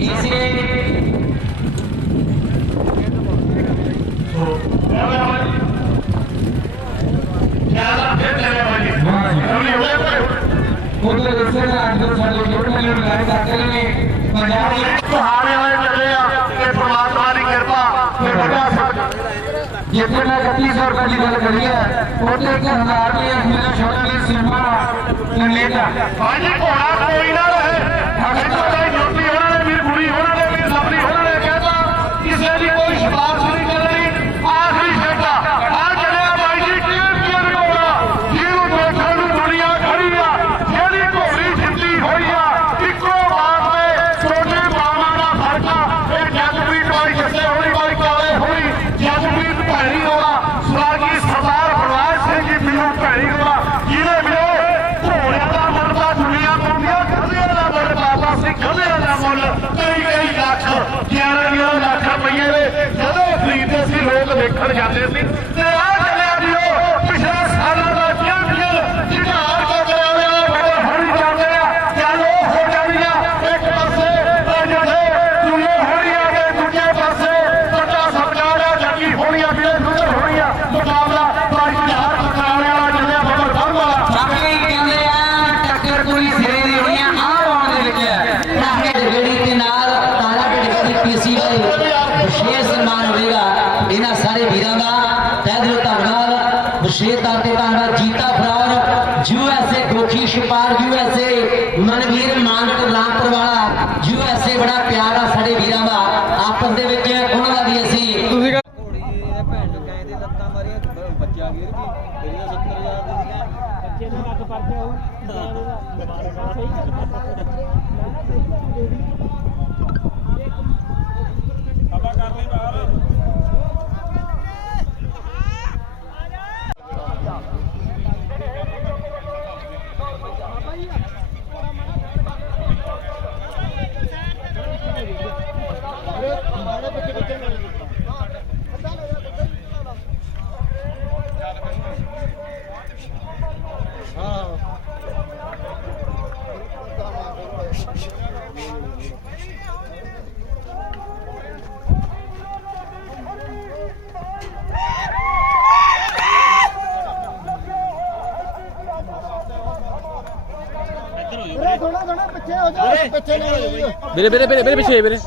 इसे ਉਧਰ ਇਸੇ ਤਰ੍ਹਾਂ ਅੱਜ ਸਾਡੇ ਛੋਟੇ ਮੇਲੇ ਨੂੰ ਲਾਈਵ ਤੱਕ ਲੈਣੀ ਪੰਜਾਬ ਦੇ ਤੁਹਾਡੇ ਵਾਲੇ ਚੱਲੇ ਆ ਤੇ ਪ੍ਰਮਾਤਮਾ ਦੀ ਕਿਰਪਾ ਤੇ ਵੱਡਾ ਜਿੱਥੇ ਮੈਂ 3100 ਰੁਪਏ ਦੀ ਗੱਲ ਕਰੀ ਹੈ ਉੱਥੇ 1000 ਰੁਪਏ ਮੇਰੇ ਛੋਟੇ ਲਈ ਸੀਮਾ ਲੈਣਾ ਭਾਜੀ ਘੋੜਾ ਕੋਈ ਨਾ ਰਹੇ ਹਕੀਕਤ ਹੈ ਜੋਤੀ ਹੋਣਾ ਨੇ ਵੀਰ ਗੁਰੀ ਹੋਣਾ ਨੇ ਵੀਰ ਲਵਲੀ ਹੋਣਾ ਨੇ ਕਹਿੰਦਾ ਕਿਸੇ ਦੀ ਕੋਈ ਸਿਫਾਰਿਸ਼ ਨਹੀਂ ਕਰਨੀ ਆਖਰੀ ਛੱਡਾ ਆ ਚੱਲਿਆ ਬਾਈ ਜੀ ਕੀ ਘੋੜਾ ਜਿਹਨੂੰ ਦੇਖਣ ਨੂੰ ਦੁਨੀਆ ਖੜੀ ਆ ਜਿਹੜੀ ਘੋੜੀ ਜਿੱਤੀ ਹੋਈ ਆ ਇੱਕੋ ਬਾਤ ਤੇ ਛੋਟੇ ਬਾਵਾਂ ਦਾ ਫਰਕ ਆ ਇਹ ਜਗਪ੍ਰੀਤ ਬਾਈ ਜੱਸੇ ਹੋਣੀ ਬਾਈ ਕਾਲੇ ਹੋਣੀ ਜਗਪ੍ਰੀਤ ਭੈਣੀ ਹੋਣਾ ਸਵਾਗੀ ਸਰਦਾਰ ਬਲਵਾਜ ਸਿੰਘ ਜੀ ਮੈਨੂੰ ਭੈਣੀ ਹੋਣਾ ਜਿਹਨੇ ਮੇਰੇ ਘੋੜਿਆਂ ਦਾ ਮੁੱਲ ਤਾਂ ਦੁਨੀਆ ਪਾਉਂਦੀਆਂ ਖੜਿਆਂ ਦਾ ਮੁੱਲ ਬਾਬਾ ਸਿੰਘ ਖੜਿਆਂ ਦਾ ਮੁੱਲ ਕਈ ਲੱਖ 11 ਲੱਖ ਰੁਪਏ ਦੇ ਜਦੋਂ ਖਰੀਦਦੇ ਸੀ ਲੋਕ ਦੇਖਣ ਜਾਂਦੇ ਸੀ ਤੇ ਆ ਚੱਲਿਆ ਜੀ ਉਹ ਪਿਛਲੇ ਸਾਲਾਂ ਦਾ ਚੈਂਪੀਅਨ ਸ਼ਿਕਾਰ ਕਰ ਰਿਹਾ ਬੜਾ ਹਰੀ ਜਾਂਦੇ ਆ ਚੱਲ ਉਹ ਹੋ ਜਾਂਦੀਆਂ ਇੱਕ ਪਾਸੇ ਜਿਹੜੇ ਦੁਨੀਆ ਹੋਣੀ ਆ ਤੇ ਦੂਜੇ ਪਾਸੇ ਵੱਡਾ ਸਰਕਾਰ ਆ ਜੱਗੀ ਹੋਣੀ ਆ ਵੀਰੇ ਸੁੰਦਰ ਹੋਣੀ ਆ ਮੁਕਾਬਲਾ ਬਾਈ ਹਜ਼ਾਰ ਕਰਾਉਣੇ ਵਾਲਾ ਚੱਲਿਆ ਬੜਾ ਫਰਮ ਵਾਲਾ ਬਾਕੀ ਕਹਿੰਦੇ ਆ ਟੱਕਰ ਪੂਰੀ ਸਿਰੇ ਦੀ ਹੋਣੀ ਆ ਆਉਣ ਦੇ ਵਿੱਚ ਟੱਕਰ ਜਿਹੜੀ ਦੇ ਨਾਲ ਤਾਰਾ ਢਿੱਡ ਦੀ ਪੀਸੀ ਦਾ ਵਿਸ਼ੇਸ਼ ਸਨਮਾਨ ਹੋਵੇਗਾ ਇਹਨਾਂ ਸਾਰੇ ਵੀਰਾਂ ਦਾ ਤਹਿ ਦਿਲੋਂ ਧੰਨਵਾਦ ਵਿਸ਼ੇਸ਼ ਤੌਰ ਤੇ ਧੰਨਵਾਦ ਜੀਤਾ ਫਰਾਰ ਯੂਐਸਏ ਗੋਖੀ ਛਪਾਰ ਯੂਐਸਏ ਮਨਵੀਰ ਮਾਨਕ ਲਾਂਪਰ ਵਾਲਾ ਯੂਐਸਏ ਬੜਾ ਪਿਆਰ ਆ ਸਾਡੇ ਵੀਰਾਂ ਦਾ ਆਪਸ ਦੇ ਵਿੱਚ ਉਹਨਾਂ ਦਾ ਵੀ ਅਸੀਂ ਘੋੜੀ ਇਹ ਭੈਣ ਨੂੰ ਗਏ ਦੇ ਲੱਤਾਂ ਮਾਰੀਆਂ ਬੱਚਾ ਗਿਰ ਗਈ ਤੇਰੀਆਂ 70000 ਦੀ ਦੀਆਂ ਬੱਚੇ ਨੂੰ ਲੱਗ ਪਰਚਾ ਹੋਊ ਥੋੜਾ ਪਿੱਛੇ ਹੋ ਜਾ ਪਿੱਛੇ ਮੇਰੇ ਪਿੱਛੇ ਮੇਰੇ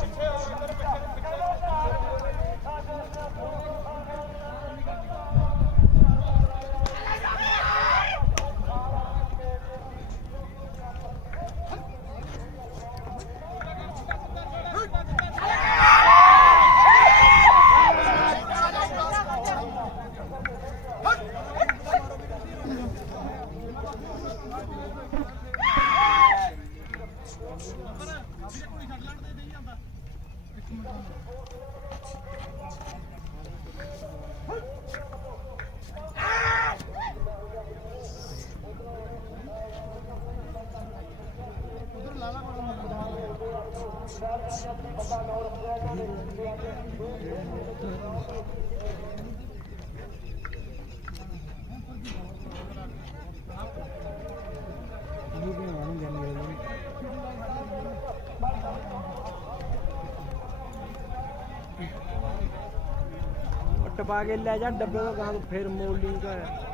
टपा के ले जा डब्बे को कहाँ फिर मोल्डिंग का है।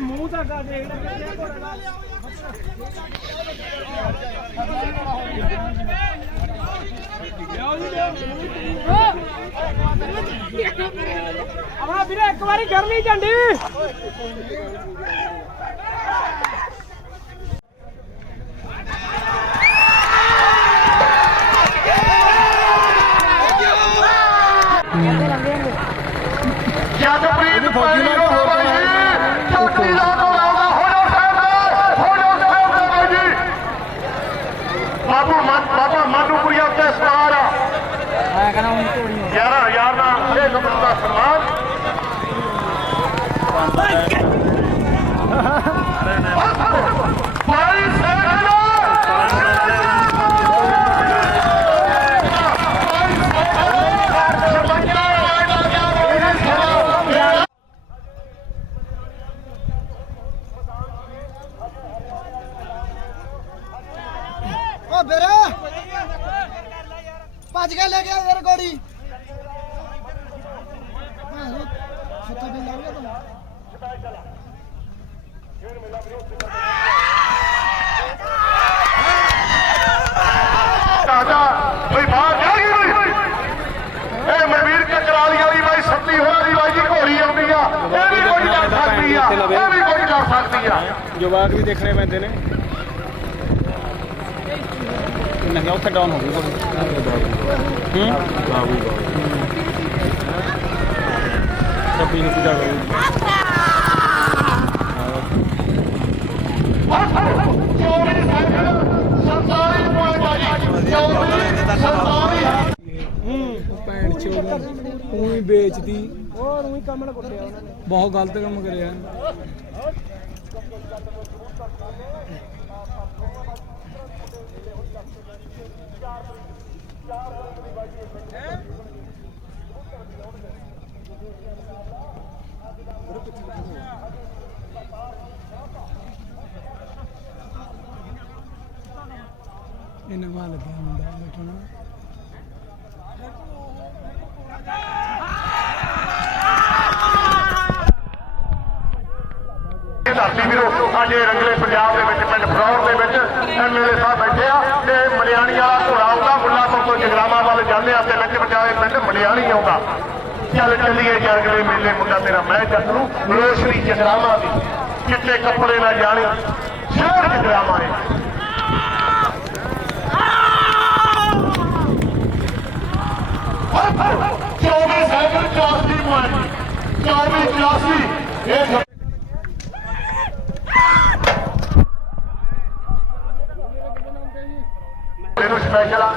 मुंह तक आ देख अपना वीरे एक बारी कर ली झंडी ਜਗਪ੍ਰੀਤ ਫੌਜੀ ਨੂੰ ਚੌਥੀ ਦਾ ਲਾਉਂਦਾ ਹੋਣਾ ਸਾਹਿਬ ਦੇ ਬਾਈ ਜੀ ਬਾਬਾ ਮਾਨੂਪੁਰੀਆ ਉੱਤੇ ਸਟਾਰ ਆਇਆ ਕਹਿੰਦਾ ਹੁਣ ਤੋੜੀ 11000 ਦਾ ਇਹ ਨੰਬਰ ਦਾ ਸਨਮਾਨ ਭਾਈ ਸੈਕੰਡ ओ बेरा भज के ले गया यार गोड़ी छत्ता भी लग गया तो राजा भाई बाहर जा गई भाई ए मरवीर कचराली वाली भाई सत्ती होना दी भाई जी घोड़ी आउंदी आ ए भी कोई कर सकती आ ए भी कोई कर सकती आ जवाब भी देखने पैंदे ने नहीं उत्थे डाउन हो गई छब्बी नहीं पूजा करूँ ਭੈਣ ਚੋਦ ਉਹੀ ਵੇਚਦੀ ਹੋਰ ਉਹੀ ਕੰਮ ਨਾ ਕੁੱਟਿਆ ਉਹਨਾਂ ਨੇ ਬਹੁਤ ਗਲਤ ਕੰਮ ਕਰਿਆ ਇਹ ਨਵਾਂ ਲੱਗਿਆ ਮੁੰਡਾ ਬੈਠਣਾ ਧਰਤੀ ਵੀਰੋ ਅੱਜ ਰੰਗਲੇ ਪੰਜਾਬ ਦੇ ਵਿੱਚ ਪਿੰਡ ਫਰੌਰ ਦੇ ਵਿੱਚ ਐਮਐਲਏ ਸਾਹਿਬ ਬੈਠੇ ਆ ਤੇ ਮਲਿਆਣੀ ਵਾਲਾ ਘੋੜਾ ਆਉਂਦਾ ਮੁੱਲਾਪੁਰ ਤੋਂ ਜਗਰਾਵਾਂ ਵੱਲ ਜਾਂਦੇ ਆ ਤੇ ਵਿੱਚ ਵਿਚਾਲੇ ਪਿੰਡ ਮਲਿਆਣੀ ਆਉਂਦਾ ਚੱਲ ਚੱਲੀਏ ਜਰਗਲੇ ਮੇਲੇ ਮੁੰਡਾ ਤੇਰਾ ਮੈਂ ਜੱਟ ਨੂੰ ਰੋਸ਼ਨੀ ਜਗਰਾਵਾਂ ਦੀ ਚਿੱਟੇ ਕੱਪੜੇ ਨਾਲ ਜਾਣੇ ਸ਼ਹਿਰ ਜਗਰਾਵਾਂ ਨੇ ਚੌਵੀ ਸਾਈਕਲ 84 ਪੁਆਇੰਟ 24 ਇਹ ਮੈਨੂੰ ਸਪੈਸ਼ਲ ਆ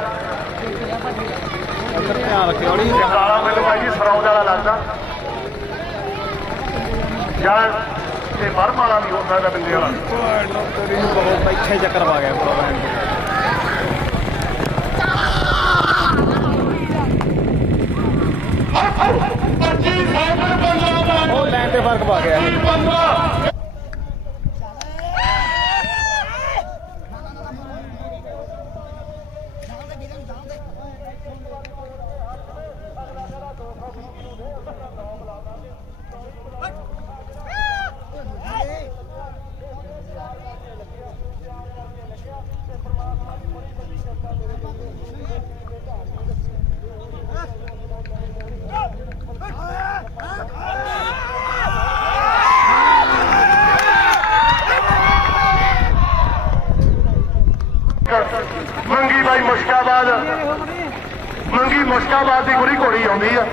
ਧਿਆਨ ਰੱਖਿਓ ਹੌਲੀ ਕਾਲਾ ਮੈਨੂੰ ਭਾਈ ਜੀ ਸਰੌਂਦ ਵਾਲਾ ਲੱਗਦਾ ਜਾਂ ਤੇ ਬਰਮ ਵਾਲਾ ਵੀ ਹੋ ਸਕਦਾ ਬਿੰਦੇ ਵਾਲਾ ਬਹੁਤ ਇੱਥੇ ਚੱਕਰ ਪਾ ਗਿਆ ਪੂਰਾ ਉਹ ਲੈਣ ਤੇ ਫਰਕ ਪਾ ਗਿਆ ਆਉਂਦੀ ਆ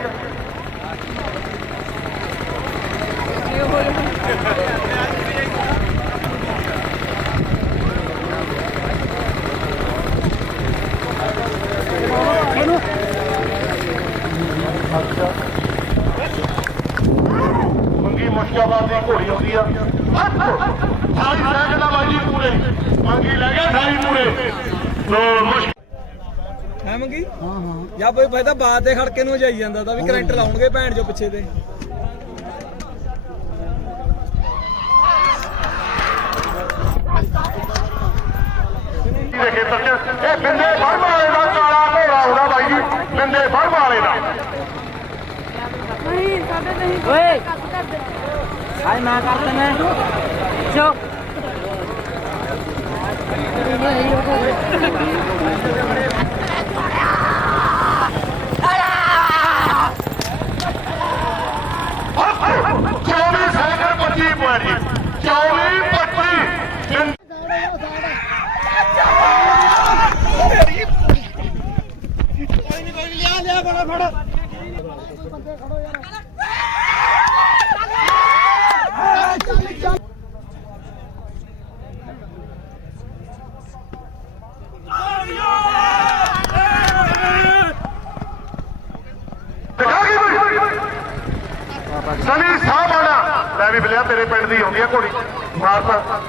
ਮੰਗੀ ਮੁਸ਼ਕਾਬਾਦ ਦੀ ਘੋੜੀ ਆਉਂਦੀ ਆ 28 ਸੈਕਿੰਡ ਆ ਬਾਈ ਜੀ ਪੂਰੇ ਮੰਗੀ ਲੈ ਗਿਆ 28 ਪੂਰੇ ਲੋ ਮੁਸ਼ਕ ਹੈ ਮੰਗੀ ਜਾਂ ਬਈ ਭਾਈ ਤਾਂ ਬਾਤ ਦੇ ਖੜਕੇ ਨੂੰ ਜਾਈ ਜਾਂਦਾ ਤਾਂ ਵੀ ਕਰੰਟ ਲਾਉਣਗੇ ਭੈਣ ਜੋ ਪਿੱਛੇ ਤੇ ਦੇਖੇ ਤੱਕ ਇਹ ਬਿੰਦੇ ਫਰਮ ਵਾਲੇ ਦਾ ਕਾਲਾ ਘੋੜਾ ਹੋਣਾ ਬਾਈ ਜੀ ਬਿੰਦੇ ਫਰਮ ਵਾਲੇ ਦਾ ਨਹੀਂ ਸਾਡੇ ਨਹੀਂ ਓਏ ਹਾਏ ਮੈਂ ਕਰ ਦਿੰਦਾ ਚੋ ਸਨੀ ਸਾਹਿਬ ਆਣਾ ਲੈ ਵੀ ਬਿਲਿਆ ਤੇਰੇ ਪਿੰਡ ਦੀ ਆਉਂਦੀ ਆ ਘੋੜੀ ਮਾਰਤਾ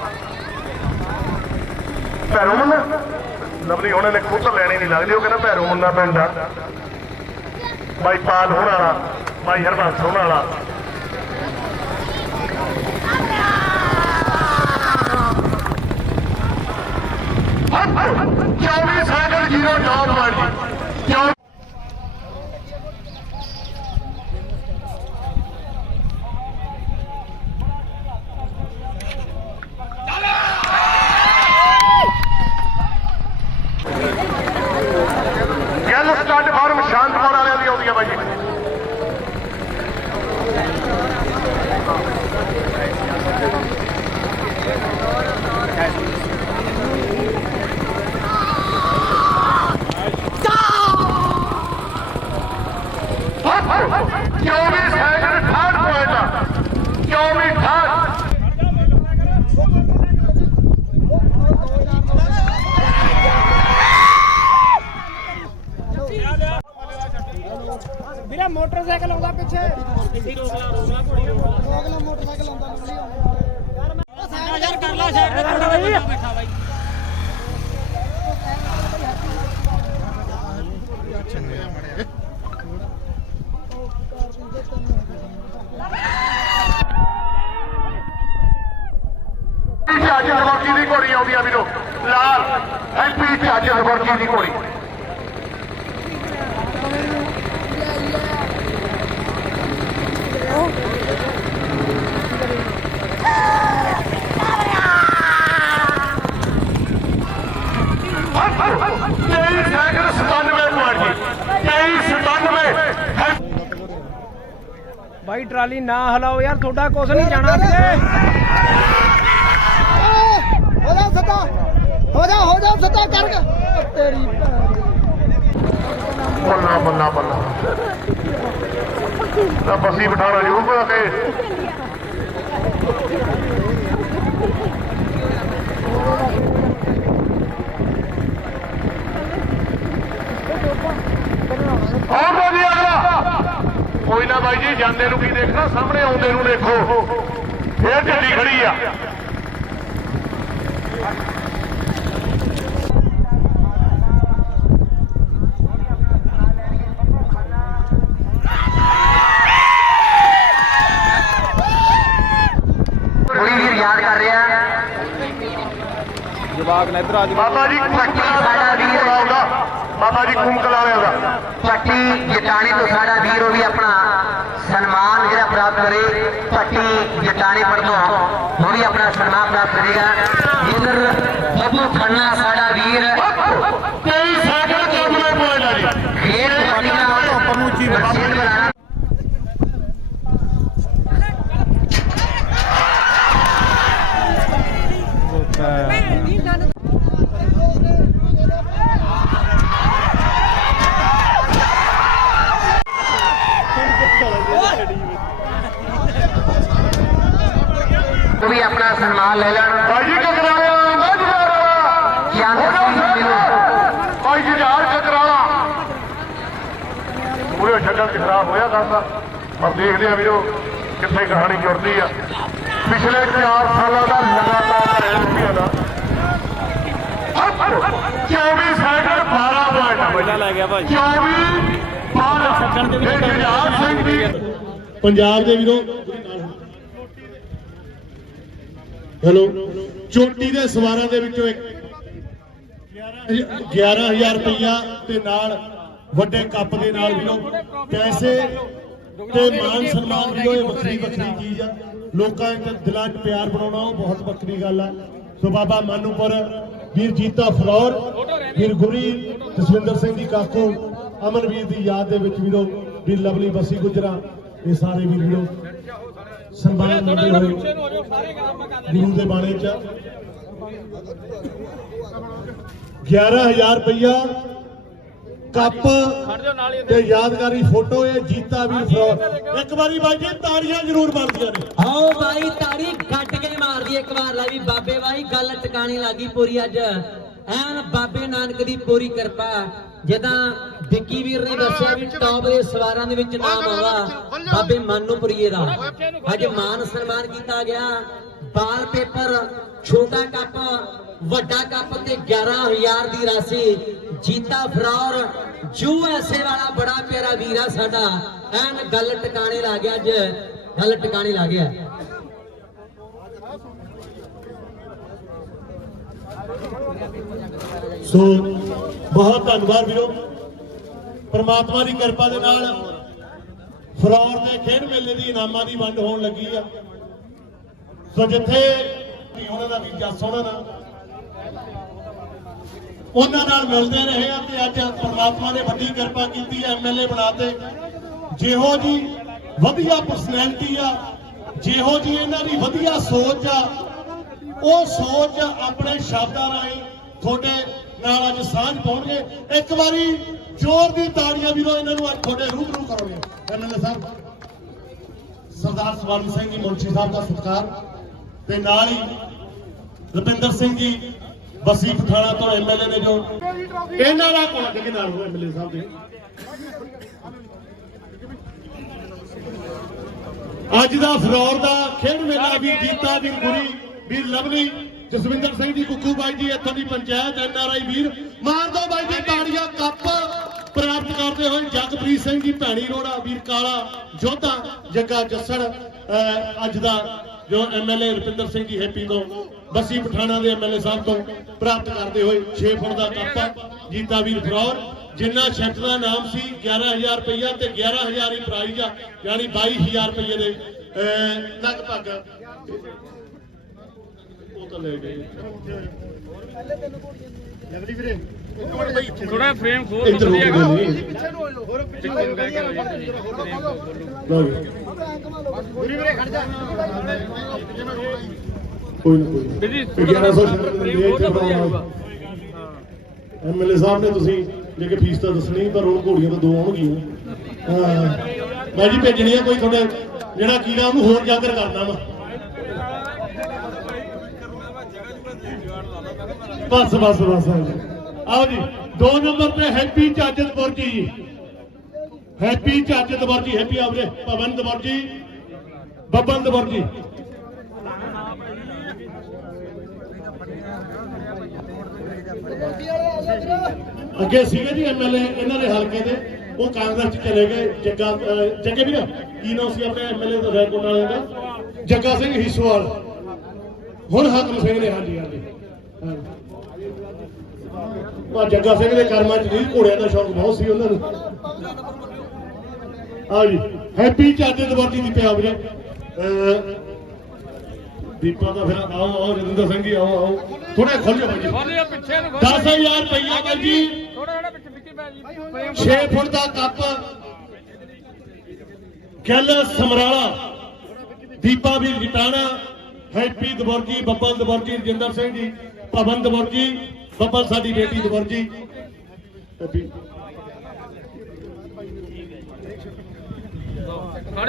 ਭੈਰੋ ਮੁੰਨਾ ਲਵਲੀ ਉਹਨਾਂ ਨੇ ਕਬੂਤਰ ਲੈਣੀ ਨਹੀਂ ਲੱਗਦੀ ਉਹ ਕਹਿੰਦਾ ਭੈਰੋ ਮੁੰਨਾ ਪਿੰਡ ਆ ਬਾਈ ਪਾਲ ਹੋਣਾ ਵਾਲਾ ਬਾਈ ਹਰਬੰਸ ਹੋਣਾ ਵਾਲਾ ਚੌਵੀ ਸਾਈਕਲ 0 ਜੌਬ ਮਾਰੀ ਗੱਲ ਸਟਾਰਟ ਫਾਰਮ ਸ਼ਾਂਤਪੁਰ ਵਾਲਿਆਂ ਦੀ ਆਉਂਦੀ ਆ ਬਾਈ ਜੀ ਚੌਵੀ ਸੈਕਿੰਡ 68 ਪੁਆਇੰਟ 24 ਵੀਰੇ ਮੋਟਰਸਾਈਕਲ ਆਉਂਦਾ ਪਿੱਛੇ ਇੱਥੇ ਰੋਕ ਲਾ ਘੋੜੀ ਨੂੰ ਰੋਕ ਲਾ ਮੋਟਰਸਾਈਕਲ ਆਉਂਦਾ ਲੰਬੀ ਯਾਰ ਕਰ ਲਾ ਸਾਈਡ ਤੇ ਥੋੜਾ ਜਿਹਾ ਬੈਠਾ ਬਾਈ ਅੱਜ ਲਵਰਕੀ ਦੀ ਘੋੜੀ ਆਉਂਦੀ ਆ ਵੀਰੋ ਲਾਲ ਐਲਪੀ ਤੇ ਅੱਜ ਲਵਰਕੀ ਦੀ ਘੋੜੀ ਬਾਈ ਟਰਾਲੀ ਨਾ ਹਲਾਓ ਯਾਰ ਤੁਹਾਡਾ ਕੁਝ ਨਹੀਂ ਜਾਣਾ ਕਿਤੇ ਹੋ ਜਾ ਸਤਾ ਕਰ ਤੇਰੀ ਬੱਲਾ ਬੱਲਾ ਬੱਲਾ ਤਾਂ ਬਸੀ ਬਿਠਾਣਾ ਜ਼ਰੂਰ ਪਾ ਕੇ ਆਉਂਦਾ ਜੀ ਅਗਲਾ ਕੋਈ ਨਾ ਬਾਈ ਜੀ ਜਾਂਦੇ ਨੂੰ ਕੀ ਦੇਖਣਾ ਸਾਹਮਣੇ ਆਉਂਦੇ ਨੂੰ ਦੇਖੋ ਫੇਰ ਢਿੱਲੀ ਖੜੀ ਆ ਕੋਈ ਵੀਰ ਯਾਦ ਕਰ ਰਿਹਾ ਜਵਾਕ ਨੇ ਇਧਰ ਆ ਬਾਬਾ ਜੀ ਸਾਡਾ ਵੀਰ ਆਉਂਦਾ ਬਾਬਾ ਜੀ ਕੁੰਕਲ ਵਾਲਿਆਂ ਦਾ ਪੱਟੀ ਜਟਾਣੀ ਤੋਂ ਸਾਡਾ ਵੀਰ ਉਹ ਵੀ ਆਪਣਾ ਸਨਮਾਨ ਜਿਹੜਾ ਪ੍ਰਾਪਤ ਕਰੇ ਪੱਟੀ ਜਟਾਣੀ ਪਰ ਤੋਂ ਉਹ ਵੀ ਆਪਣਾ ਸਨਮਾਨ ਪ੍ਰਾਪਤ ਕਰੇਗਾ ਜਿੱਧਰ ਬੱਬੂ ਖੰਨਾ ਸਾਡਾ ਵੀਰ 23 ਸੈਕਿੰਡ 94 ਪੁਆਇੰਟ ਆ ਜੀ ਖੇਡ ਪੱਟੀ ਦਾ ਪਰਮੂਚੀ ਬਣਾਣਾ ਉਹ ਵੀ ਆਪਣਾ ਸਨਮਾਨ ਲੈ ਲੈਣ। ਭਾਈ ਜੀ ਕਕਰਾਲਾ ਮੱਝਵਾਲਾ ਗਿਆਨ ਸਿੰਘ ਜੀ ਨੂੰ ਭਾਈ ਜੁਝਾਰ ਕਕਰਾਲਾ ਪੂਰੇ ਸ਼ਕਲ ਚ ਖਰਾਬ ਹੋਇਆ ਕਰਦਾ ਪਰ ਦੇਖਦੇ ਆ ਵੀਰੋ ਕਿੱਥੇ ਕਹਾਣੀ ਜੁੜਦੀ ਆ। ਪਿਛਲੇ 4 ਸਾਲਾਂ ਦਾ ਲਗਾਤਾਰ ਐਮਪੀਆਂ ਦਾ 24 ਸੈਕਿੰਡ 12 ਪੁਆਇੰਟ ਪਹਿਲਾਂ ਲੈ ਗਿਆ ਭਾਈ 24 12 ਇਹ ਜੁਝਾਰ ਸਿੰਘ ਜੀ ਪੰਜਾਬ ਦੇ ਵੀਰੋ ਹੈਲੋ ਚੋਟੀ ਦੇ ਸਵਾਰਾਂ ਦੇ ਵਿੱਚੋਂ ਇੱਕ 11000 ਰੁਪਇਆ ਤੇ ਨਾਲ ਵੱਡੇ ਕੱਪ ਦੇ ਨਾਲ ਵੀਰੋ ਪੈਸੇ ਤੇ ਮਾਨ ਸਨਮਾਨ ਵੀਰੋ ਇਹ ਵੱਖਰੀ ਚੀਜ਼ ਆ। ਲੋਕਾਂ ਦੇ ਦਿਲਾਂ 'ਚ ਪਿਆਰ ਬਣਾਉਣਾ ਉਹ ਬਹੁਤ ਵੱਖਰੀ ਗੱਲ ਆ। ਸੋ ਬਾਬਾ ਮਾਨੂਪੁਰ ਵੀਰ ਜੀਤਾ ਫਲੌਰ ਵੀਰ ਗੁਰੀ ਜਸਵਿੰਦਰ ਸਿੰਘ ਜੀ ਕਾਕੂ ਅਮਨਵੀਰ ਦੀ ਯਾਦ ਦੇ ਵਿੱਚ ਵੀਰੋ ਵੀਰ ਲਵਲੀ ਬਸੀ ਗੁਜਰਾ ਇਹ ਸਾਰੇ ਵੀਰੋ ਸਨਮਾਨ ਮਿਲਦੇ ਹੋਏ ਗੁਰੂ ਦੇ ਬਾਣੇ 'ਚ 11000 ਰੁਪਇਆ ਕੱਪ ਤੇ ਯਾਦਗਾਰੀ ਫੋਟੋ ਇਹ ਜੀਤਾ ਵੀਰ ਫਲੌਰ। ਇੱਕ ਵਾਰੀ ਬਾਈ ਜੀ ਤਾੜੀਆਂ ਜ਼ਰੂਰ ਬਣਦੀਆਂ ਨੇ। ਆਓ ਬਾਈ ਤਾੜੀ ਕੱਟ ਕੇ ਮਾਰਦੀ ਇੱਕ ਵਾਰ ਲੈ ਵੀ ਬਾਬੇ ਬਾਈ ਗੱਲ ਟਿਕਾਣੀ ਲੱਗੀ ਪੂਰੀ ਅੱਜ ਐਨ ਬਾਬੇ ਨਾਨਕ ਦੀ ਪੂਰੀ ਕਿਰਪਾ। ਜਿੱਦਾਂ ਵਿੱਕੀ ਵੀਰ ਨੇ ਦੱਸਿਆ ਵੀ ਟੌਪ ਦੇ ਸਵਾਰਾਂ ਦੇ ਵਿੱਚ ਨਾਮ ਆਵਾ ਬਾਬੇ ਮਾਨੂਪੁਰੀਏ ਦਾ। ਅੱਜ ਮਾਨ ਸਨਮਾਨ ਕੀਤਾ ਗਿਆ। ਬਾਲ ਪੇਪਰ ਛੋਟਾ ਕੱਪ ਵੱਡਾ ਕੱਪ ਤੇ 11000 ਦੀ ਰਾਸ਼ੀ ਜੀਤਾ ਫਰੌਰ USA ਵਾਲਾ ਬੜਾ ਪਿਆਰਾ ਵੀਰ ਆ ਸਾਡਾ ਐਨ ਗੱਲ ਟਿਕਾਣੇ ਲਾ ਗਿਆ ਅੱਜ ਗੱਲ ਟਿਕਾਣੇ ਲਾ ਗਿਆ। ਸੋ ਬਹੁਤ ਧੰਨਵਾਦ ਵੀਰੋ ਪ੍ਰਮਾਤਮਾ ਦੀ ਕਿਰਪਾ ਦੇ ਨਾਲ ਫਲੌਰ ਦੇ ਖੇਡ ਮੇਲੇ ਦੀ ਇਨਾਮਾਂ ਦੀ ਵੰਡ ਹੋਣ ਲੱਗੀ ਆ। ਸੋ ਜਿੱਥੇ ਉਹਨਾਂ ਦਾ ਵੀ ਜੱਸ ਉਹਨਾਂ ਨਾਲ ਮਿਲਦੇ ਰਹੇ ਆ ਤੇ ਅੱਜ ਪ੍ਰਮਾਤਮਾ ਨੇ ਵੱਡੀ ਕਿਰਪਾ ਕੀਤੀ ਐ MLA ਬਣਾਤੇ। ਜਿਹੋ ਜੀ ਵਧੀਆ ਪਰਸਨੈਲਿਟੀ ਆ ਜਿਹੋ ਜੀ ਇਹਨਾਂ ਦੀ ਵਧੀਆ ਸੋਚ ਆ ਉਹ ਸੋਚ ਆਪਣੇ ਸ਼ਬਦਾਂ ਰਾਹੀਂ ਤੁਹਾਡੇ ਨਾਲ ਅੱਜ ਸਾਂਝ ਪਾਉਣਗੇ। ਇੱਕ ਵਾਰੀ ਜ਼ੋਰ ਦੀ ਤਾੜੀਆਂ ਵੀਰੋ ਇਹਨਾਂ ਨੂੰ ਅੱਜ ਤੁਹਾਡੇ ਰੂਬਰੂ ਕਰੋਗੇ। MLA ਸਾਹਿਬ ਸਰਦਾਰ ਸਵਾਲੀ ਸਿੰਘ ਜੀ ਮੁਨਸ਼ੀ ਸਾਹਿਬ ਦਾ ਸਤਿਕਾਰ ਤੇ ਨਾਲ ਹੀ ਰੁਪਿੰਦਰ ਸਿੰਘ ਜੀ ਬਸੀ ਪਠਾਣਾ ਤੋਂ MLA ਨੇ ਜੋ ਇਹਨਾਂ ਦਾ ਕੋਲ ਅੱਗੇ ਨਾਲ ਹੋ MLA ਸਾਹਿਬ ਦੇ ਅੱਜ ਦਾ ਫਲੌਰ ਦਾ ਖੇਡ ਮੇਲਾ ਵੀ ਜੀਤਾ ਵੀਰ ਗੁਰੀ ਵੀਰ ਲਵਲੀ ਜਸਵਿੰਦਰ ਸਿੰਘ ਜੀ ਕੁੱਕੂ ਬਾਈ ਜੀ ਇੱਥੋਂ ਦੀ ਪੰਚਾਇਤ NRI ਵੀਰ ਮਾਰ ਦੋ ਬਾਈ ਜੀ ਤਾੜੀਆਂ। ਕੱਪ ਪ੍ਰਾਪਤ ਕਰਦੇ ਹੋਏ ਜਗਪ੍ਰੀਤ ਸਿੰਘ ਜੀ ਭੈਣੀ ਰੋੜਾ ਵੀਰ ਕਾਲਾ ਜੋਧਾ ਜੱਗਾ ਜੱਸੜ ਅੱਜ ਦਾ ਜੋ MLA ਰੁਪਿੰਦਰ ਸਿੰਘ ਜੀ ਹੈਪੀ ਤੋਂ ਬਸੀ ਪਠਾਣਾ ਦੇ MLA ਸਾਹਿਬ ਤੋਂ ਪ੍ਰਾਪਤ ਕਰਦੇ ਹੋਏ 6 ਫੁੱਟ ਦਾ ਕੱਪ ਜੀਤਾ ਵੀਰ ਫਲੌਰ ਜਿੰਨਾ ਛੱਟ ਦਾ ਨਾਮ ਸੀ 11000 ਰੁਪਇਆ ਤੇ 11000 ਹੀ ਪ੍ਰਾਈਜ਼ ਆ ਯਾਨੀ 22000 ਰੁਪਏ ਦੇ ਲਗਭਗ ਉਹ ਤਾਂ ਲੈ ਗਏ ਜਗਦੀ ਵੀਰੇ ਥੋੜਾ ਫਰੇਮ ਖੋਲ ਇੱਧਰ ਹੋ ਗਏ ਪਿੱਛੇ ਨੂੰ ਹੋ ਲੋ ਹੋਰ ਪਿੱਛੇ ਪੂਰੀ ਵੀਰੇ ਖੜ ਜਾ ਕੋਈ ਨਾ 1100 MLA ਸਾਹਿਬ ਨੇ ਤੁਸੀਂ ਜੇ ਕਿ ਫੀਸ ਤਾਂ ਦੱਸਣੀ ਪਰ ਹੁਣ ਘੋੜੀਆਂ ਤਾਂ 2 ਆਉਣਗੀਆਂ। ਮੈਂ ਜੀ ਭੇਜਣੀ ਆ ਕੋਈ ਤੁਹਾਡੇ ਜਿਹੜਾ ਕੀੜਾ ਉਹਨੂੰ ਹੋਰ ਜਾਗਰ ਕਰਦਾ ਵਾ ਬਸ ਆਓ ਜੀ 2 ਨੰਬਰ ਤੇ ਹੈਪੀ ਚਾਚਤ ਬੁਰਜੀ ਜੀ ਹੈਪੀ ਚਾਚਤ ਬੁਰਜੀ ਹੈਪੀ ਆਵਰੇ ਪਵਨ ਦਬੁਰਜੀ ਬੱਬਨ ਦਬੁਰਜੀ ਅੱਗੇ ਸੀਗੇ ਜੀ MLA ਇਹਨਾਂ ਦੇ ਹਲਕੇ ਦੇ ਉਹ ਕਾਂਗਰਸ ਚ ਚਲੇ ਗਏ। ਜੱਗੇ ਵੀਰ ਕੀ ਨਾਮ ਸੀ ਆਪਣੇ MLA ਦਾ ਰੈਕੋਰਡ ਵਾਲਿਆਂ ਦਾ ਜੱਗਾ ਸਿੰਘ ਹਿੱਸੋਵਾਲ ਹੁਣ ਹਾਕਮ ਸਿੰਘ ਨੇ ਹਾਂਜੀ ਆ ਜੱਗਾ ਸਿੰਘ ਦੇ ਕਰਮਾਂ ਚ ਨਹੀਂ ਘੋੜਿਆਂ ਦਾ ਸ਼ੌਕ ਬਹੁਤ ਸੀ ਉਹਨਾਂ ਨੂੰ। ਆਓ ਜੀ ਹੈਪੀ ਚਾਚੇ ਦਵਰਜੀ ਦੀ ਪਿਆ ਵੀਰੇ ਦੀਪਾ ਦਾ ਫਿਰ ਆਓ ਰਜਿੰਦਰ ਸਿੰਘ ਜੀ ਆਓ ਥੋੜਾ ਖੁੱਲ ਜਾ ਬਾਈ ਜੀ ਪਿੱਛੇ ਨੂੰ 10000 ਰੁਪਇਆ ਬਾਈ ਜੀ ਥੋੜਾ ਥੋੜਾ ਪਿੱਛੇ ਪੈ ਜੀ 6 ਫੁੱਟ ਦਾ ਕੱਪ ਗੱਲ ਸਮਰਾਲਾ ਦੀਪਾ ਵੀਰ ਜਟਾਣਾ ਹੈਪੀ ਦਵਰਜੀ ਬੱਬਲ ਦਵਰਜੀ ਰਜਿੰਦਰ ਸਿੰਘ ਜੀ ਭਵਨ ਦਵਰਜੀ ਬੱਬਲ ਸਾਡੀ ਬੇਟੀ ਦਵਰਜੀ ਹੈਪੀ ਖੜ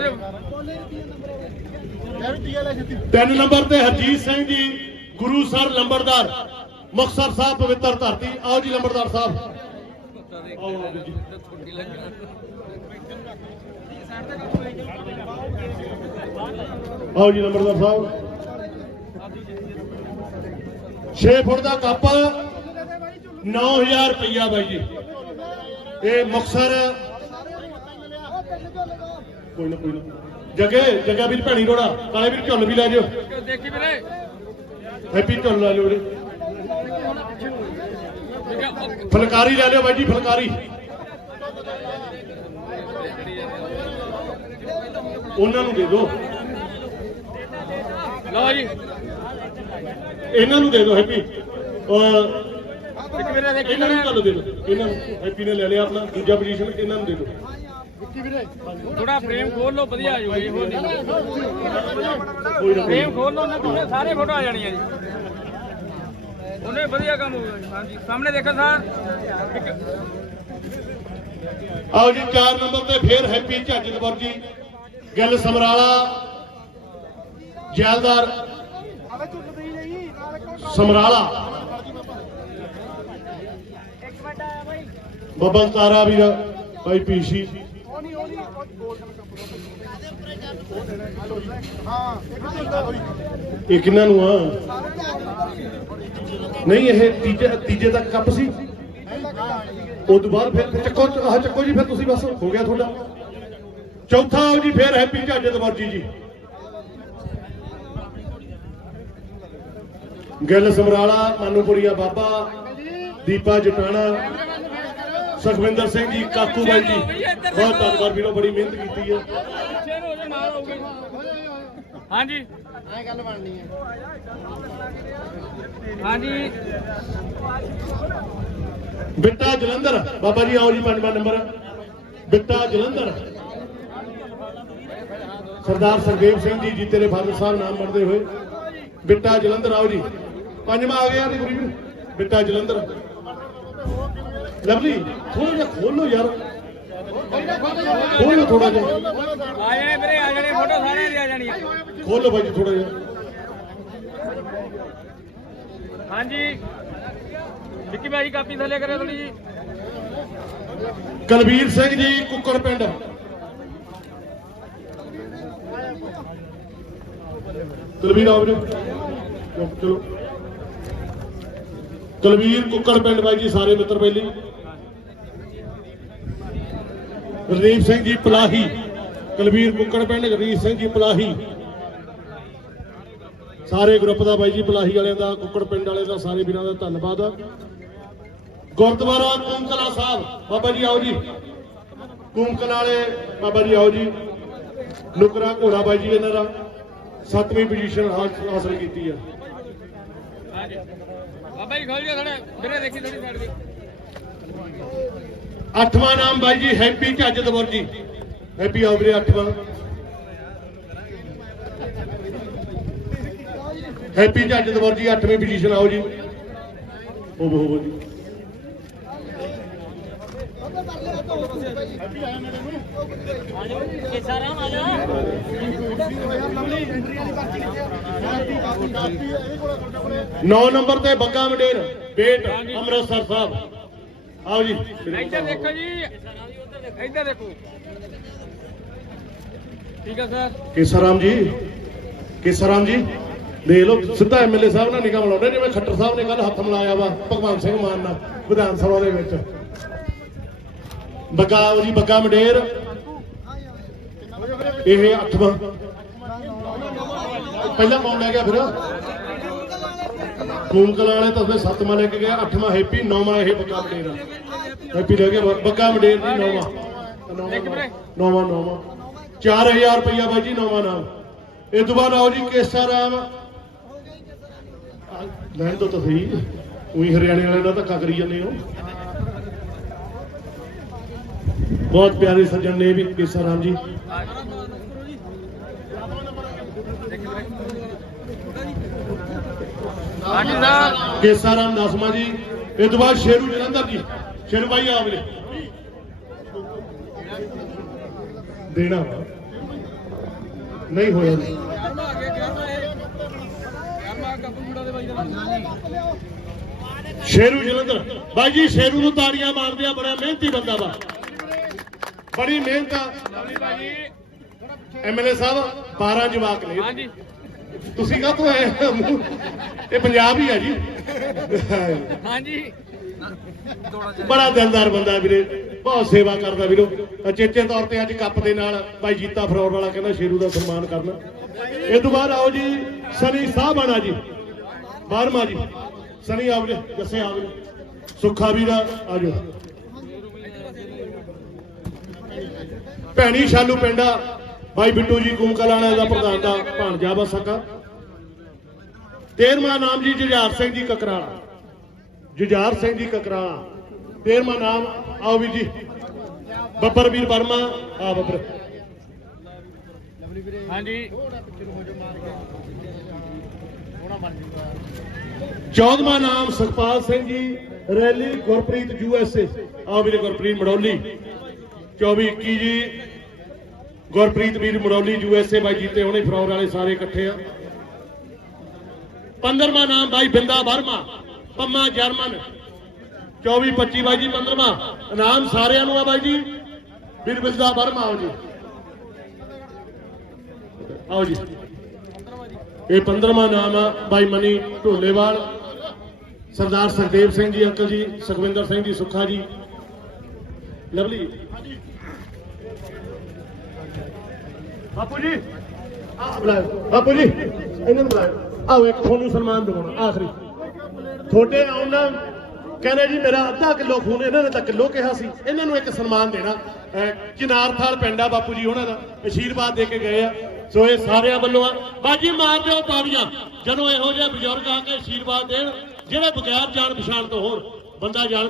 ਜਾ 3 ਨੰਬਰ ਤੇ ਹਰਜੀਤ ਸਿੰਘ ਜੀ ਗੁਰੂ ਸਰ ਲੰਬੜਦਾਰ ਮੁਕਤਸਰ ਸਾਹਿਬ ਪਵਿੱਤਰ ਧਰਤੀ। ਆਓ ਜੀ ਲੰਬੜਦਾਰ ਸਾਹਿਬ, ਆਓ ਜੀ। ਆਓ ਜੀ ਲੰਬੜਦਾਰ ਸਾਹਿਬ। 6 ਫੁੱਟ ਦਾ ਕੱਪ 9000 ਰੁਪਈਆ ਬਾਈ ਜੀ। ਇਹ ਮੁਕਤਸਰ ਕੋਈ ਨਾ ਜੱਗਾ ਵੀਰ ਭੈਣੀ ਰੋੜਾ ਕਾਲੇ ਵੀਰ ਝੁੱਲ ਵੀ ਲੈ ਜਾਓ। ਦੇਖੀ ਵੀਰੇ ਹੈਪੀ ਝੁੱਲ ਲੈ ਲਿਓ ਵੀਰੇ। ਫੁਲਕਾਰੀ ਲੈ ਲਿਓ ਬਾਈ ਜੀ, ਫੁਲਕਾਰੀ ਉਹਨਾਂ ਨੂੰ ਦੇ ਦਿਓ। ਲਓ ਜੀ ਇਹਨਾਂ ਨੂੰ ਦੇ ਦਿਓ ਹੈਪੀ। ਇੱਕ ਵੀਰੇ ਦੇਖੀ ਇਹਨਾਂ ਨੂੰ ਚੱਲ ਦੇ ਦਿਓ। ਇਹਨਾਂ ਨੂੰ ਹੈਪੀ ਨੇ ਲੈ ਲਿਆ ਆਪਣਾ ਦੂਜਾ ਪੋਜੀਸ਼ਨ, ਇਹਨਾਂ ਨੂੰ ਦੇ ਦਿਓ। ਥੋੜਾ ਫਰੇਮ ਖੋਲ ਲਓ, ਵਧੀਆ ਆ ਜੂਗੀ। ਕੋਈ ਨਾ ਫਰੇਮ ਖੋਲ ਲਓ ਨਾ, ਤੁਸੀਂ ਸਾਰੇ ਫੋਟੋ ਆ ਜਾਣੀਆਂ ਜੀ। ਉਹਨੇ ਵਧੀਆ ਕੰਮ ਹੋਊਗਾ ਜੀ। ਹਾਂਜੀ ਸਾਹਮਣੇ ਦੇਖੋ ਸਰ। ਆਓ ਜੀ 4 ਨੰਬਰ ਤੇ ਫੇਰ ਹੈਪੀ ਝੱਜਦਪੁਰ ਜੀ ਗਿੱਲ ਸਮਰਾਲਾ ਜੈਲਦਾਰ ਸਮਰਾਲਾ ਬੱਬਨ ਤਾਰਾ ਵੀਰ ਭਾਈ ਪੀਸੀ। ਇਹ ਕਿੰਨਾਂ ਨੂੰ ਆ? ਨਹੀਂ ਇਹ ਤੀਜੇ ਤੱਕ ਕੱਪ ਸੀ। ਉਹ ਤੋਂ ਬਾਅਦ ਫਿਰ ਚੱਕੋ ਜੀ, ਫਿਰ ਤੁਸੀਂ ਬਸ ਹੋ ਗਿਆ ਤੁਹਾਡਾ। ਚੌਥਾ ਆਓ ਜੀ ਫਿਰ ਹੈਪੀ ਝੱਜਦਪੁਰ ਜੀ ਗਿੱਲ ਸਮਰਾਲਾ ਮਾਨੂਪੁਰੀਆ ਬਾਬਾ ਦੀਪਾ ਜਟਾਣਾ ਸੁਖਵਿੰਦਰ ਸਿੰਘ ਜੀ ਕਾਕੂ ਬਾਈ ਜੀ ਬਹੁਤ ਧੰਨਵਾਦ ਵੀਰੋ, ਬੜੀ ਮਿਹਨਤ ਕੀਤੀ ਹੈ। ਹਾਂਜੀ ਐ ਗੱਲ ਬਣਨੀ ਹੈ। ਹਾਂਜੀ ਬਿੱਟਾ ਜਲੰਧਰ ਬਾਬਾ ਜੀ ਆਓ ਜੀ 5ਵਾਂ ਨੰਬਰ ਬਿੱਟਾ ਜਲੰਧਰ ਸਰਦਾਰ ਸਰਦੇਵ ਸਿੰਘ ਜੀ ਜੀਤੇ ਦੇ ਫਾਦਰ ਸਾਹਿਬ ਨਾਮ ਬਣਦੇ ਹੋਏ ਬਿੱਟਾ ਜਲੰਧਰ। ਆਓ ਜੀ 5ਵਾਂ ਆ ਗਿਆ ਜੀ ਗੁਰੂ ਜੀ ਬਿੱਟਾ ਜਲੰਧਰ। ਲਵਲੀ ਥੋੜਾ ਜਿਹਾ ਖੋਲੋ ਯਾਰ, ਖੋਲੋ ਥੋੜਾ ਜਿਹਾ। ਆ ਜਾਣੇ ਵੀਰੇ, ਆ ਜਾਣੇ ਫੋਟੋ ਸਾਰਿਆਂ ਦੀ ਆ ਜਾਣੀ ਆ। ਖੋਲੋ ਬਾਈ ਜੀ ਥੋੜਾ ਜਿਹਾ। ਹਾਂਜੀ ਵਿੱਕੀ ਭਾਈ ਕਾਪੀ ਥੱਲੇ ਕਰਿਓ ਥੋੜੀ ਜੀ। ਕੁਲਵੀਰ ਸਿੰਘ ਜੀ ਕੁੱਕੜ ਪਿੰਡ ਕੁਲਵੀਰ ਆਓ ਜੀ ਚਲੋ। ਕੁਲਵੀਰ ਕੁੱਕੜ ਪਿੰਡ ਬਾਈ ਜੀ ਸਾਰੇ ਮਿੱਤਰ ਬੈਲੀ। ਰਣਦੀਪ ਸਿੰਘ ਜੀ ਪਲਾਹੀ ਕੁਲਵੀਰ ਕੁੱਕੜ ਪਿੰਡ ਰਣਦੀਪ ਸਿੰਘ ਜੀ ਪਲਾਹੀ ਸਾਰੇ ਗਰੁੱਪ ਦਾ ਬਾਈ ਜੀ ਪਲਾਹੀ ਵਾਲਿਆਂ ਦਾ ਕੁੱਕੜ ਪਿੰਡ ਵਾਲੇ ਦਾ ਸਾਰੇ ਵੀਰਾਂ ਦਾ ਧੰਨਵਾਦ। ਗੁਰਦੁਆਰਾ ਕੂਮਕਲਾ ਸਾਹਿਬ ਬਾਬਾ ਜੀ ਆਓ ਜੀ ਕੂਮਕਲਾ ਵਾਲੇ ਬਾਬਾ ਜੀ ਆਓ ਜੀ। ਨੁਕਰਾ ਘੋੜਾ ਬਾਈ ਜੀ ਇਹਨਾਂ ਦਾ 7ਵੀਂ ਪੋਜੀਸ਼ਨ ਹਾਸਲ ਕੀਤੀ ਹੈ। ਹਾਂਜੀ ਬਾਬਾ ਜੀ ਖੋਲ ਜਾ ਥੋੜੇ ਵੀਰੇ, ਦੇਖੀ ਥੋੜੀ ਸਾਈਡ ਦੀ। 8ਵਾਂ ਨਾਮ ਬਾਈ ਜੀ ਹੈਪੀ ਝੱਜਦਪੁਰ ਜੀ। ਹੈਪੀ ਆਓ ਵੀਰੇ 8ਵਾਂ ਹੈਪੀ ਝੱਜਦਪੁਰ ਜੀ 8ਵੀਂ ਪੋਜੀਸ਼ਨ। ਆਓ ਜੀ ਹੋਵੋ ਜੀ। ਸਾਰਾ ਆ ਜਾ 9 ਨੰਬਰ ਤੇ ਬੱਗਾ ਮੰਡੇਰ ਬੇਟ ਅੰਮ੍ਰਿਤਸਰ ਸਾਹਿਬ। ਆਓ ਜੀ ਇੱਧਰ ਦੇਖੋ ਜੀ, ਇੱਧਰ ਦੇਖੋ। ਠੀਕ ਹੈ ਸਰ। ਕੇਸਰਾਮ ਜੀ ਦੇਖ ਲਓ ਸਿੱਧਾ ਐਮਐਲਏ ਸਾਹਿਬ ਨਾਲ ਨਿਗਾਹ ਮਿਲਾਉਂਦੇ ਜਿਵੇਂ ਖੱਟਰ ਸਾਹਿਬ ਨੇ ਕੱਲ ਹੱਥ ਮਿਲਾਇਆ ਵਾ ਭਗਵੰਤ ਸਿੰਘ ਮਾਨ ਨਾਲ ਵਿਧਾਨ ਸਭਾ ਦੇ ਵਿੱਚ। ਬੱਗਾ ਮੰਡੇਰ ਇਹ 8ਵਾਂ। ਪਹਿਲਾਂ ਕੌਣ ਲੈ ਗਿਆ ਫਿਰ? ਕੂਮਕਲਾ ਵਾਲੇ ਤਾਂ ਫਿਰ 7ਵਾਂ ਲੈ ਕੇ ਗਿਆ। 8ਵਾਂ ਹੈਪੀ, 9ਵਾਂ ਇਹ ਬੱਗਾ ਮੰਡੇਰ ਆ। ਹੈਪੀ ਲੈ ਗਿਆ ਬੱਗਾ ਮੰਡੇਰ ਜੀ 9ਵਾਂ 4000 ਰੁਪਇਆ ਬਾਈ ਜੀ 9ਵਾਂ ਨਾਮ। ਇਹ ਤੋਂ ਬਾਅਦ ਆਓ ਜੀ ਕੇਸਾਰਾਮ ਲੈਣ ਤੋਂ ਸਹੀ ਉਹੀ ਹਰਿਆਣੇ ਵਾਲੇ ਦਾ ਧੱਕਾ ਕਰੀ ਜਾਂਦੇ ਹੋ। ਬਹੁਤ ਪਿਆਰੇ ਸੱਜਣ ਨੇ ਵੀ ਕੇਸਾਰਾਮ ਜੀ। ਹਾਂਜੀ ਸਰ ਕੇਸਾਰਾਮ 10ਵਾਂ ਜੀ। ਇਹ ਤੋਂ ਬਾਅਦ ਸ਼ੇਰੂ ਜਲੰਧਰ ਜੀ। ਸ਼ੇਰੂ ਭਾਈ ਆ ਵੀਰੇ ਦੇਣਾ ਨਹੀਂ ਹੋਇਆ। ਸ਼ੇਰੂ ਜਲੰਧਰ ਬਾਈ ਜੀ, ਸ਼ੇਰੂ ਨੂੰ ਤਾੜੀਆਂ ਮਾਰਦੇ ਆ, ਬੜਾ ਮਿਹਨਤੀ ਬੰਦਾ ਵਾ, ਬੜੀ ਮਿਹਨਤ ਆ। ਐਮਐਲਏ ਸਾਹਿਬ 12 ਜਵਾਕ ਨੇ। ਹਾਂਜੀ, ਤੁਸੀਂ ਕਾਹਤੋਂ ਆਏ? ਇਹ ਪੰਜਾਬ ਹੀ ਆ ਜੀ। ਹਾਂਜੀ, ਬੜਾ ਦਿਲਦਾਰ ਬੰਦਾ ਵੀਰੇ, ਬਹੁਤ ਸੇਵਾ ਕਰਦਾ ਵੀਰੋ। ਚੇਚੇ ਤੌਰ ਤੇ ਅੱਜ ਕੱਪ ਦੇ ਨਾਲ ਭਾਈ ਜੀਤਾ ਫਰੋਰ ਵਾਲਾ ਕਹਿੰਦਾ ਸ਼ੇਰੂ ਦਾ ਸਨਮਾਨ ਕਰਨਾ। ਇਹ ਤੋਂ ਬਾਅਦ ਆਓ ਜੀ ਸਨੀ ਸਾਹਿਬਾਨਾ ਜੀ, 12ਵਾਂ ਜੀ। ਸਨੀ ਆਓ ਜੀ, ਜੱਸੇ ਆਓ ਜੀ, ਸੁੱਖਾ ਵੀਰ ਆ ਜਾਓ। ਭੈਣੀ ਸ਼ਾਲੂ ਪਿੰਡਾ ਭਾਈ ਬਿੱਟੂ ਜੀ ਕੁਮਕਲਾਣਾ ਦਾ ਪ੍ਰਧਾਨ ਦਾ ਭਾਣਜਾ ਵਾ ਸਕਾ। 13ਵਾਂ ਨਾਮ ਜੀ ਜੁਝਾਰ ਸਿੰਘ ਜੀ ਕਕਰਾਲਾ, ਜੁਝਾਰ ਸਿੰਘ ਜੀ ਕਕਰਾਲਾ 13ਵਾਂ ਨਾਮ। ਆਓ ਵੀ ਜੀ ਬੱਬਰ ਵੀਰ ਵਰਮਾ, ਆ ਬੱਬਰ। ਹਾਂਜੀ, 14ਵਾਂ ਨਾਮ ਸੁਖਪਾਲ ਸਿੰਘ ਜੀ ਰੈਲੀ ਗੁਰਪ੍ਰੀਤ USA। ਆਓ ਵੀਰੇ ਗੁਰਪ੍ਰੀਤ ਮੜੌਲੀ। 24-21 ਜੀ ਗੁਰਪ੍ਰੀਤ ਵੀਰ ਮੜੌਲੀ USA ਬਾਈ ਜੀਤੇ ਹੋਣੇ ਫਰੌਰ ਵਾਲੇ ਸਾਰੇ ਇਕੱਠੇ ਆ। 15ਵਾਂ ਨਾਮ ਬਾਈ ਬਿੰਦਾ ਵਰਮਾ ਪੰਮਾ ਜਰਮਨ। 24-25 ਬਾਈ ਜੀ 15ਵਾਂ ਇਨਾਮ ਸਾਰਿਆਂ ਨੂੰ ਆ ਬਾਈ ਜੀ। ਵੀਰ ਬਿੰਦਾ ਵਰਮਾ ਆਓ ਜੀ, ਆਓ ਜੀ। ਇਹ 15ਵਾਂ ਨਾਮ ਆ ਬਾਈ ਮਨੀ ਢੋਲੇਵਾਲ, ਸਰਦਾਰ ਸੁਖਦੇਵ ਸਿੰਘ ਜੀ ਅੰਕਲ ਜੀ, ਸੁਖਵਿੰਦਰ ਸਿੰਘ ਜੀ ਸੁੱਖਾ ਜੀ, ਲਵਲੀ ਬਾਪੂ ਜੀ। ਆ ਬੁਲਾਓ ਬਾਪੂ ਜੀ, ਇਹਨਾਂ ਨੂੰ ਬੁਲਾਓ। ਆਓ ਇੱਕ ਤੁਹਾਨੂੰ ਸਨਮਾਨ ਦਿਵਾਉਣਾ ਆਖਰੀ। ਤੁਹਾਡੇ ਆਉਣ ਨਾਲ ਕਹਿੰਦੇ ਜੀ ਮੇਰਾ ਅੱਧਾ ਕਿਲੋ ਖੂਨ, ਇਹਨਾਂ ਨੇ ਤਾਂ ਕਿਲੋ ਕਿਹਾ ਸੀ। ਇਹਨਾਂ ਨੂੰ ਇੱਕ ਸਨਮਾਨ ਦੇਣਾ। ਚਨਾਰਥਾਲ ਪਿੰਡ ਆ ਬਾਪੂ ਜੀ ਉਹਨਾਂ ਦਾ, ਆਸ਼ੀਰਵਾਦ ਦੇ ਕੇ ਗਏ ਆ। ਸੋ ਇਹ ਸਾਰਿਆਂ ਵੱਲੋਂ ਆ। ਬਾਜੀ ਮਾਰ ਦਿਓ ਤਾੜੀਆਂ ਜਦੋਂ ਇਹੋ ਜਿਹੇ ਬਜ਼ੁਰਗ ਆ ਕੇ ਆਸ਼ੀਰਵਾਦ ਦੇਣ, ਜਿਹੜੇ ਬਗੈਰ ਜਾਣ ਪਛਾਣ ਤੋਂ ਹੋਣ। ਬੰਦਾ ਜਾਣ